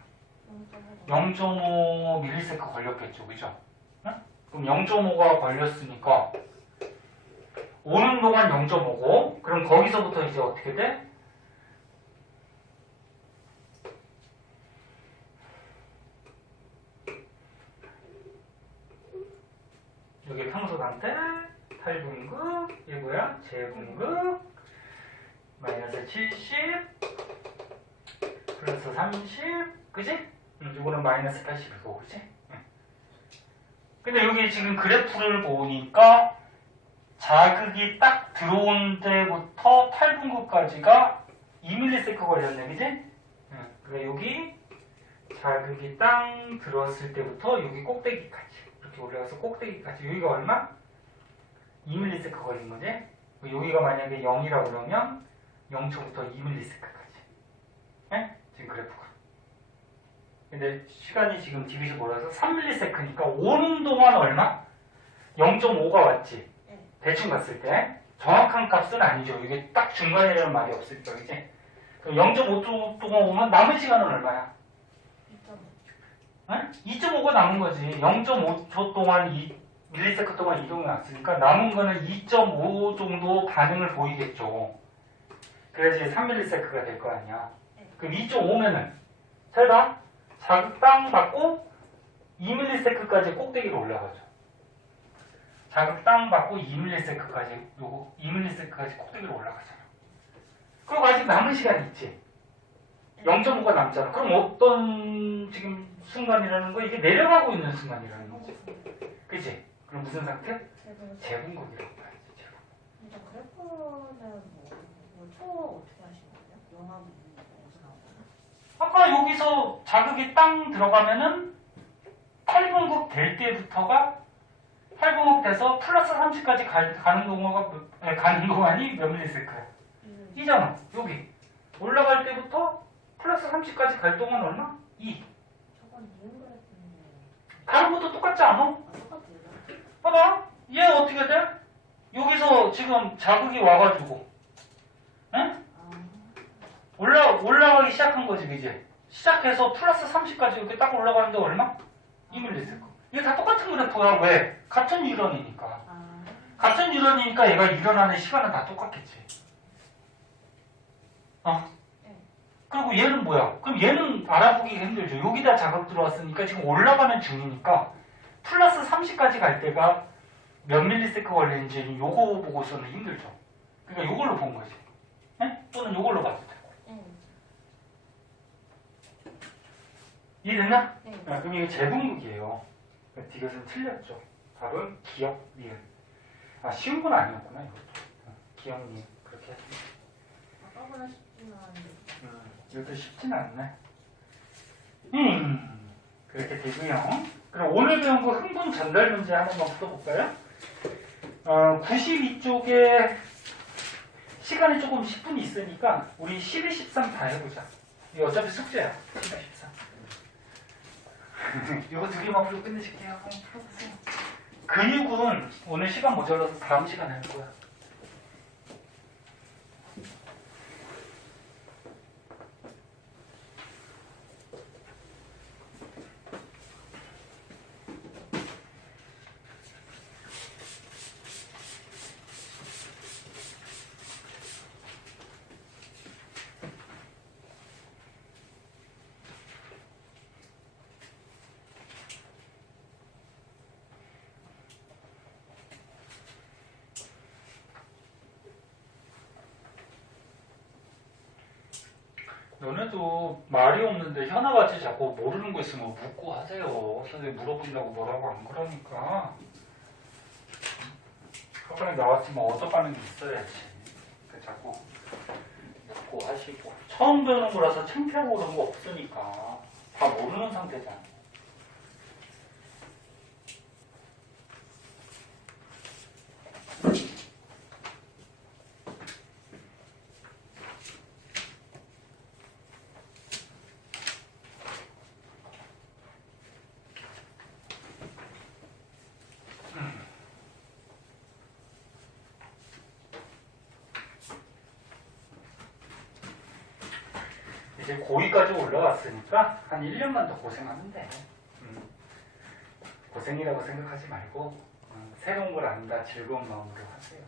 0.5ms 걸렸겠죠. 그죠? 응? 그럼 0.5가 걸렸으니까 오는 동안 0.5고 그럼 거기서부터 이제 어떻게 돼? 여기 평소 상태, 탈분극, 이게 뭐야? 재분극, 마이너스 70, 플러스 30, 그지? 이거는 마이너스 80이고, 그지? 근데 여기 지금 그래프를 보니까 자극이 딱 들어온 때부터 탈분극까지가 2ms 걸렸네, 그지? 그러니까 여기 자극이 땅 들었을 때부터 여기 꼭대기까지 이렇게 올라가서 꼭대기까지 여기가 얼마? 2ms 걸린 거지? 여기가 만약에 0이라고 그러면 0초부터 2ms까지. 네? 지금 그래프가. 근데 시간이 지금 디귿이 몰라서 3ms니까 오는 동안 얼마? 0.5가 왔지. 대충 봤을 때 정확한 값은 아니죠. 이게 딱 중간이라는 말이 없으니까, 그지? 0.5초 동안 오면 남은 시간은 얼마야? 2.5가 남은 거지. 0.5초 동안 1ms 동안 이동이 왔으니까 남은 거는 2.5 정도 반응을 보이겠죠. 그래야지 3ms가 될 거 아니야. 그럼 2.5면은 잘 봐. 자극 땅 받고 2ms까지 꼭대기로 올라가죠. 자극 땅 받고 2ms까지 요거 2ms까지 꼭대기로 올라가잖아. 그리고 아직 남은 시간이 있지. 0.5가 남잖아. 그럼 어떤 지금 순간이라는 거? 이게 내려가고 있는 순간이라는 거지. 그치? 그럼 무슨 상태? 재분극이라고 봐야지. 일단 그래프는 초 어떻게 하신 거예요? 영화 어디서 나오나요? 아까 여기서 자극이 땅 들어가면은 8분극 될 때부터가 8분극 돼서 플러스 30까지 가는 동안이 몇 밀리세컨? 이잖아. 여기 올라갈 때부터 플러스 30까지 갈 동안 얼마? 2. 저건 이응 그래프인데. 다른 것도 똑같지 않아? 똑같아요. 봐봐. 얘 어떻게 돼? 여기서 지금 자극이 와가지고 응? 올라가기 시작한 거지, 그지? 시작해서 플러스 30까지 이렇게 딱 올라가는데 얼마? 2밀리세컨. 이게 다 똑같은 그래프야. 왜? 같은 유런이니까. 같은 유런이니까 얘가 일어나는 시간은 다 똑같겠지. 네. 그리고 얘는 뭐야? 그럼 얘는 알아보기 힘들죠. 여기다 자극 들어왔으니까 지금 올라가는 중이니까 플러스 30까지 갈 때가 몇 밀리세컨 걸리는지 요거 보고서는 힘들죠. 그러니까 요걸로 본 거지. 네? 또는 요걸로 봐도 되고. 이해됐나? 네. 그럼 이거 재분극이에요. 이것은 틀렸죠. 답은 기억, 니은. 쉬운 건 아니었구나, 이것도. 기억, 니은. 그렇게 했지. 아까보다 쉽지만. 이것도 쉽진 않네. 그렇게 되고요. 그럼 오늘 배운 거 흥분 전달 문제 한 번만 풀어볼까요? 92쪽에 시간이 조금 10분이 있으니까 우리 12, 13 다 해보자. 이거 어차피 숙제야. 12, 13. 이거 두 개만 풀고 끝내실게요. 한번 풀어보세요. 근육은 오늘 시간 모자라서 다음 시간에 할 거야. 너네도 말이 없는데 현아같이 자꾸 모르는 거 있으면 묻고 하세요. 선생님 물어본다고 뭐라고 안 그러니까. 학원에 나왔으면 얻어가는 게 있어야지. 자꾸 묻고 하시고. 처음 배우는 거라서 창피하고 그런 거 없으니까. 다 모르는 상태잖아. 이제 고2까지 올라왔으니까 한 1년만 더 고생하면 돼. 고생이라고 생각하지 말고 새로운 걸 안다 즐거운 마음으로 하세요.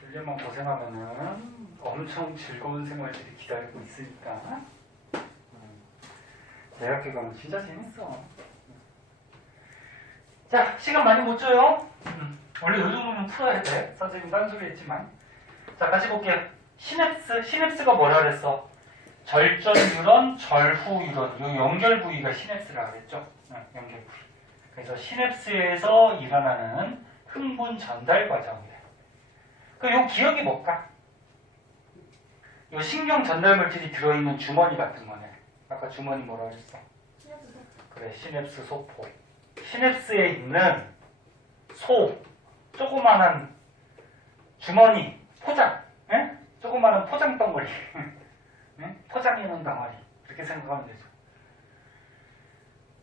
1년만 고생하면은 엄청 즐거운 생활들이 기다리고 있으니까 대학교 가면 진짜 재밌어. 자, 시간 많이 못 줘요. 원래 이 정도는 풀어야 돼. 선생님 딴소리 했지만. 자, 같이 볼게요. 시냅스가 뭐라 그랬어? 절전 유런, 절후 유런. 이 연결 부위가 시냅스라고 그랬죠? 연결 부위. 그래서 시냅스에서 일어나는 흥분 전달 과정이에요. 그럼 요 기억이 뭘까? 요 신경 전달 물질이 들어있는 주머니 같은 거네. 아까 주머니 뭐라 그랬어? 그래, 시냅스 소포. 시냅스에 있는 조그마한 주머니, 포장, 예? 조그마한 포장 덩어리, 예? 포장해놓은 덩어리, 이렇게 생각하면 되죠.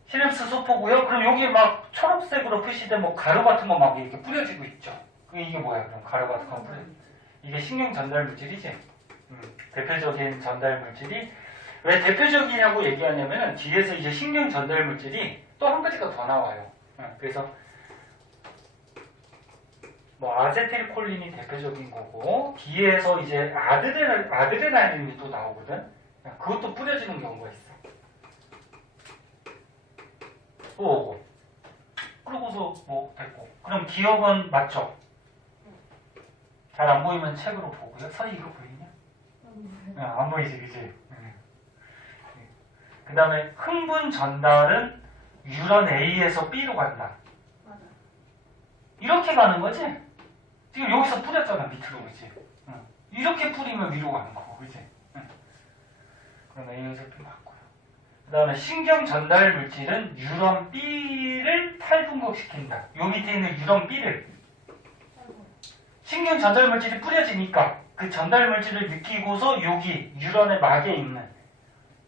시냅스 소포고요. 그럼 여기 막 초록색으로 표시된 뭐 가루 같은 거 막 이렇게 뿌려지고 있죠. 이게 뭐야? 그럼 가루 같은 거 이게 신경 전달 물질이지. 대표적인 전달 물질이 왜 대표적이냐고 얘기하냐면은 뒤에서 이제 신경 전달 물질이 또 한 가지가 더 나와요. 그래서 뭐 아세틸콜린이 대표적인 거고 뒤에서 이제 아드레날린이 또 나오거든. 그것도 뿌려지는 경우가 있어. 또 오고. 그러고서 뭐 됐고. 그럼 기억은 맞죠? 잘 안 보이면 책으로 보고요. 서희 이거 보이냐? 안 보이지, 그지? 그 다음에 흥분 전달은 유런 A에서 B로 간다. 맞아. 이렇게 가는 거지? 지금 여기서 뿌렸잖아, 밑으로, 그지? 응. 이렇게 뿌리면 위로 가는 거고, 그지? 응. 그럼 A는 세표 맞고요. 그 다음에 신경 전달 물질은 뉴런 B를 탈분극시킨다. 요 밑에 있는 뉴런 B를. 신경 전달 물질이 뿌려지니까 그 전달 물질을 느끼고서 여기 뉴런의 막에 있는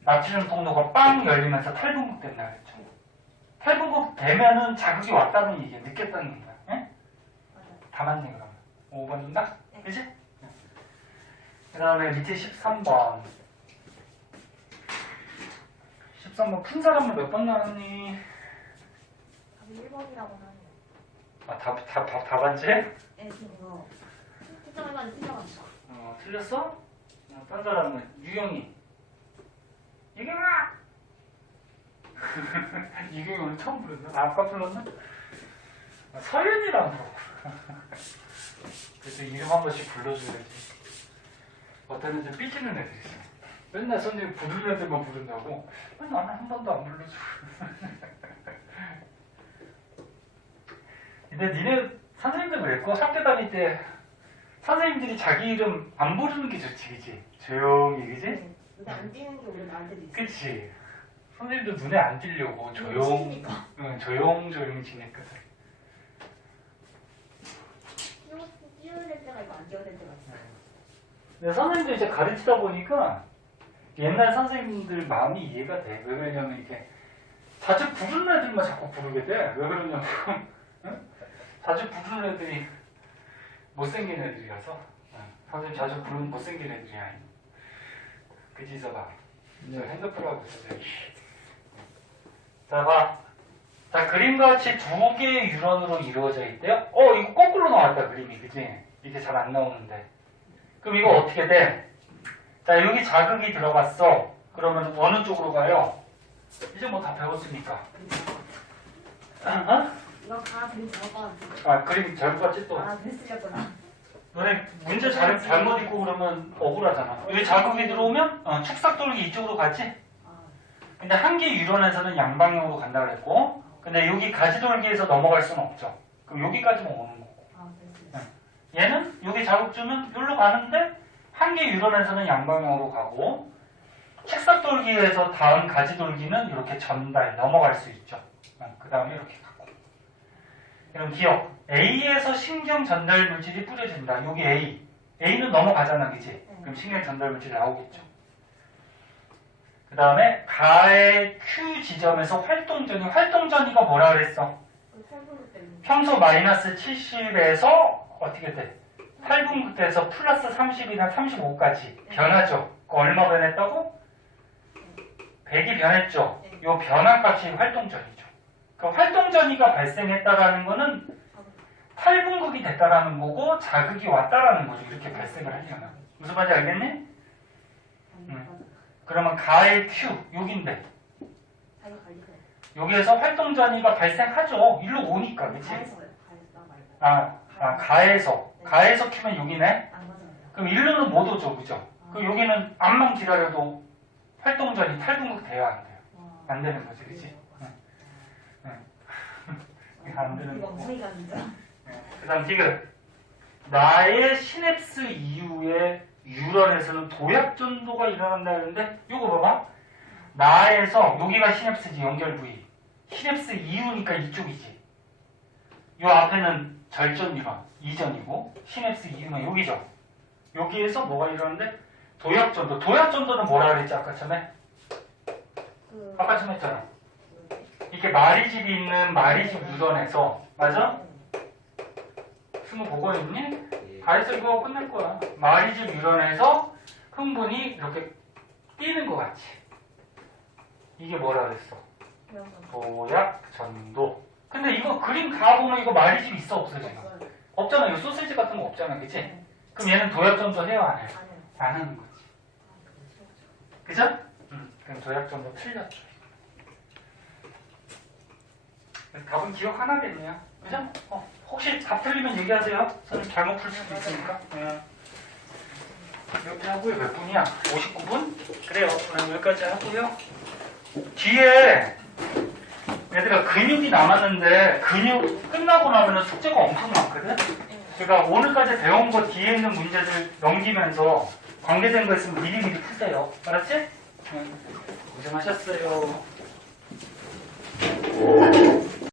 나트륨 통로가 빵 열리면서 탈분극된다 그랬죠. 탈분극 되면은 자극이 왔다는 얘기야. 느꼈다는 얘기야. 예? 다 맞네 그러면. 5번인가? 네. 그치? 그 다음에 밑에 13번. 13번 푼 사람은 몇 번 나왔니? 답이 1번이라고 하네요. 아, 다 봤지? 네, 그거. 특정해가지고 틀려가지고. 틀렸어? 딴 사람은 유영이. 유경아! 유경이 오늘 처음 부른다? 아까 불렀나? 서연이라고. 그래서 이름 한 번씩 불러줘야지. 어떤 애들 삐지는 애들이 있어. 맨날 선생님 부르는 애들만 부른다고. 나는 한 번도 안 불러줘. 근데 니네 선생님도 그랬고 학교 다닐 때 선생님들이 자기 이름 안 부르는 게 좋지, 그치? 조용히, 그치? 네. 근데 안 띄는 게 오히려 나한테도 있어. 그치? 선생님도 눈에 안 띄려고 치니까. 조용조용 지냈거든. 띄워야 될 때가 있고 안 띄워야 될 때가 있어. 근데 선생님도 이제 가르치다 보니까 옛날 선생님들 마음이 이해가 돼. 왜 그러냐면 이렇게 자주 부르는 애들만 자꾸 부르게 돼. 왜 그러냐면 응? 자주 부르는 애들이 못생긴 애들이라서 선생님 자주 부르는 못생긴 애들이야. 그치 있어봐. 저 핸드폰 하고 있어. 자 봐. 자 그림과 같이 두 개의 유런으로 이루어져 있대요. 이거 거꾸로 나왔다 그림이. 그치? 이게 잘 안 나오는데. 그럼 이거 어떻게 돼? 자 여기 자극이 들어갔어. 그러면 어느 쪽으로 가요? 이제 뭐 다 배웠으니까. 어? 이거 다 그림 잘못 봤는데. 그림 잘못 봤지 또. 됐으렸구나. 너네 문제 잘못 읽고 그러면 억울하잖아. 여기 자극이 들어오면 축삭돌기 이쪽으로 가지. 근데 한 개 유런에서는 양방향으로 간다 그랬고, 근데 여기 가지돌기에서 넘어갈 수는 없죠. 그럼 여기까지만 오는 거고. 됐어. 얘는 여기 자극 주면 여기로 가는데 한 개 유런에서는 양방향으로 가고, 책삭돌기에서 다음 가지돌기는 이렇게 전달 넘어갈 수 있죠. 그 다음에 이렇게 가고. 그럼 기억. A에서 신경 전달 물질이 뿌려진다. 여기 A. A는 넘어가잖아, 그치? 그럼 신경 전달 물질이 나오겠죠. 그 다음에 가의 Q 지점에서 활동전이가 뭐라 그랬어? 평소 마이너스 70에서 어떻게 돼? 8분극 돼서 플러스 30이나 35까지 변하죠. 얼마 변했다고? 100이 변했죠. 요 변화값이 활동전이죠. 그 활동전이가 발생했다라는 거는 탈분극이 됐다라는 거고 자극이 왔다라는 거죠. 이렇게 발생을 하려면. 무슨 말인지 알겠니? 그러면 가의 Q 여긴데 여기에서 활동전이가 발생하죠. 일로 오니까 그치? 가에서 Q면 여기네? 그럼 일로는 못 오죠. 그죠? 그럼 여기는 암만 기다려도 활동전이 탈분극 돼야 안 돼요. 안 되는 거지. 그치? 안 되는 거고. 그 다음 디귿. 나의 시냅스 이후에 유런에서는 도약전도가 일어난다는데 요거 봐봐. 나에서 여기가 시냅스지 연결 부위. 시냅스 이후니까 이쪽이지. 요 앞에는 절전 유런 이전이고 시냅스 이후는 여기죠. 여기에서 뭐가 일어나는데 도약전도. 도약전도는 뭐라 그랬지 아까 전에? 아까 전에 했잖아. 이렇게 마리집이 있는 마리집 유런에서 맞아? 스무 보고 있니? 다 해서 이거 끝낼 거야. 마리집 유런에서 흥분이 이렇게 뛰는 것 같이. 이게 뭐라 그랬어? 도약전도. 근데 이거 그림 다 보면 이거 마리집 있어 없어 지금? 없잖아. 이거 소시지 같은 거 없잖아. 그치? 그럼 얘는 도약전도 해요 안 해요? 안 하는 거지. 그죠? 그럼 도약전도 틀렸죠. 답은 기억 하나겠네요. 그죠? 혹시 답 틀리면 얘기하세요. 선생님 잘못 풀 수도 있으니까. 이렇게 하고요. 몇 분이야? 59분? 그래요. 오늘 여기까지 하고요. 뒤에 얘들아 근육이 남았는데 근육 끝나 끝나고 나면은 숙제가 엄청 많거든? 그러니까 오늘까지 배운 거 뒤에 있는 문제들 넘기면서 관계된 거 있으면 미리미리 푸세요. 알았지? 응. 고생하셨어요.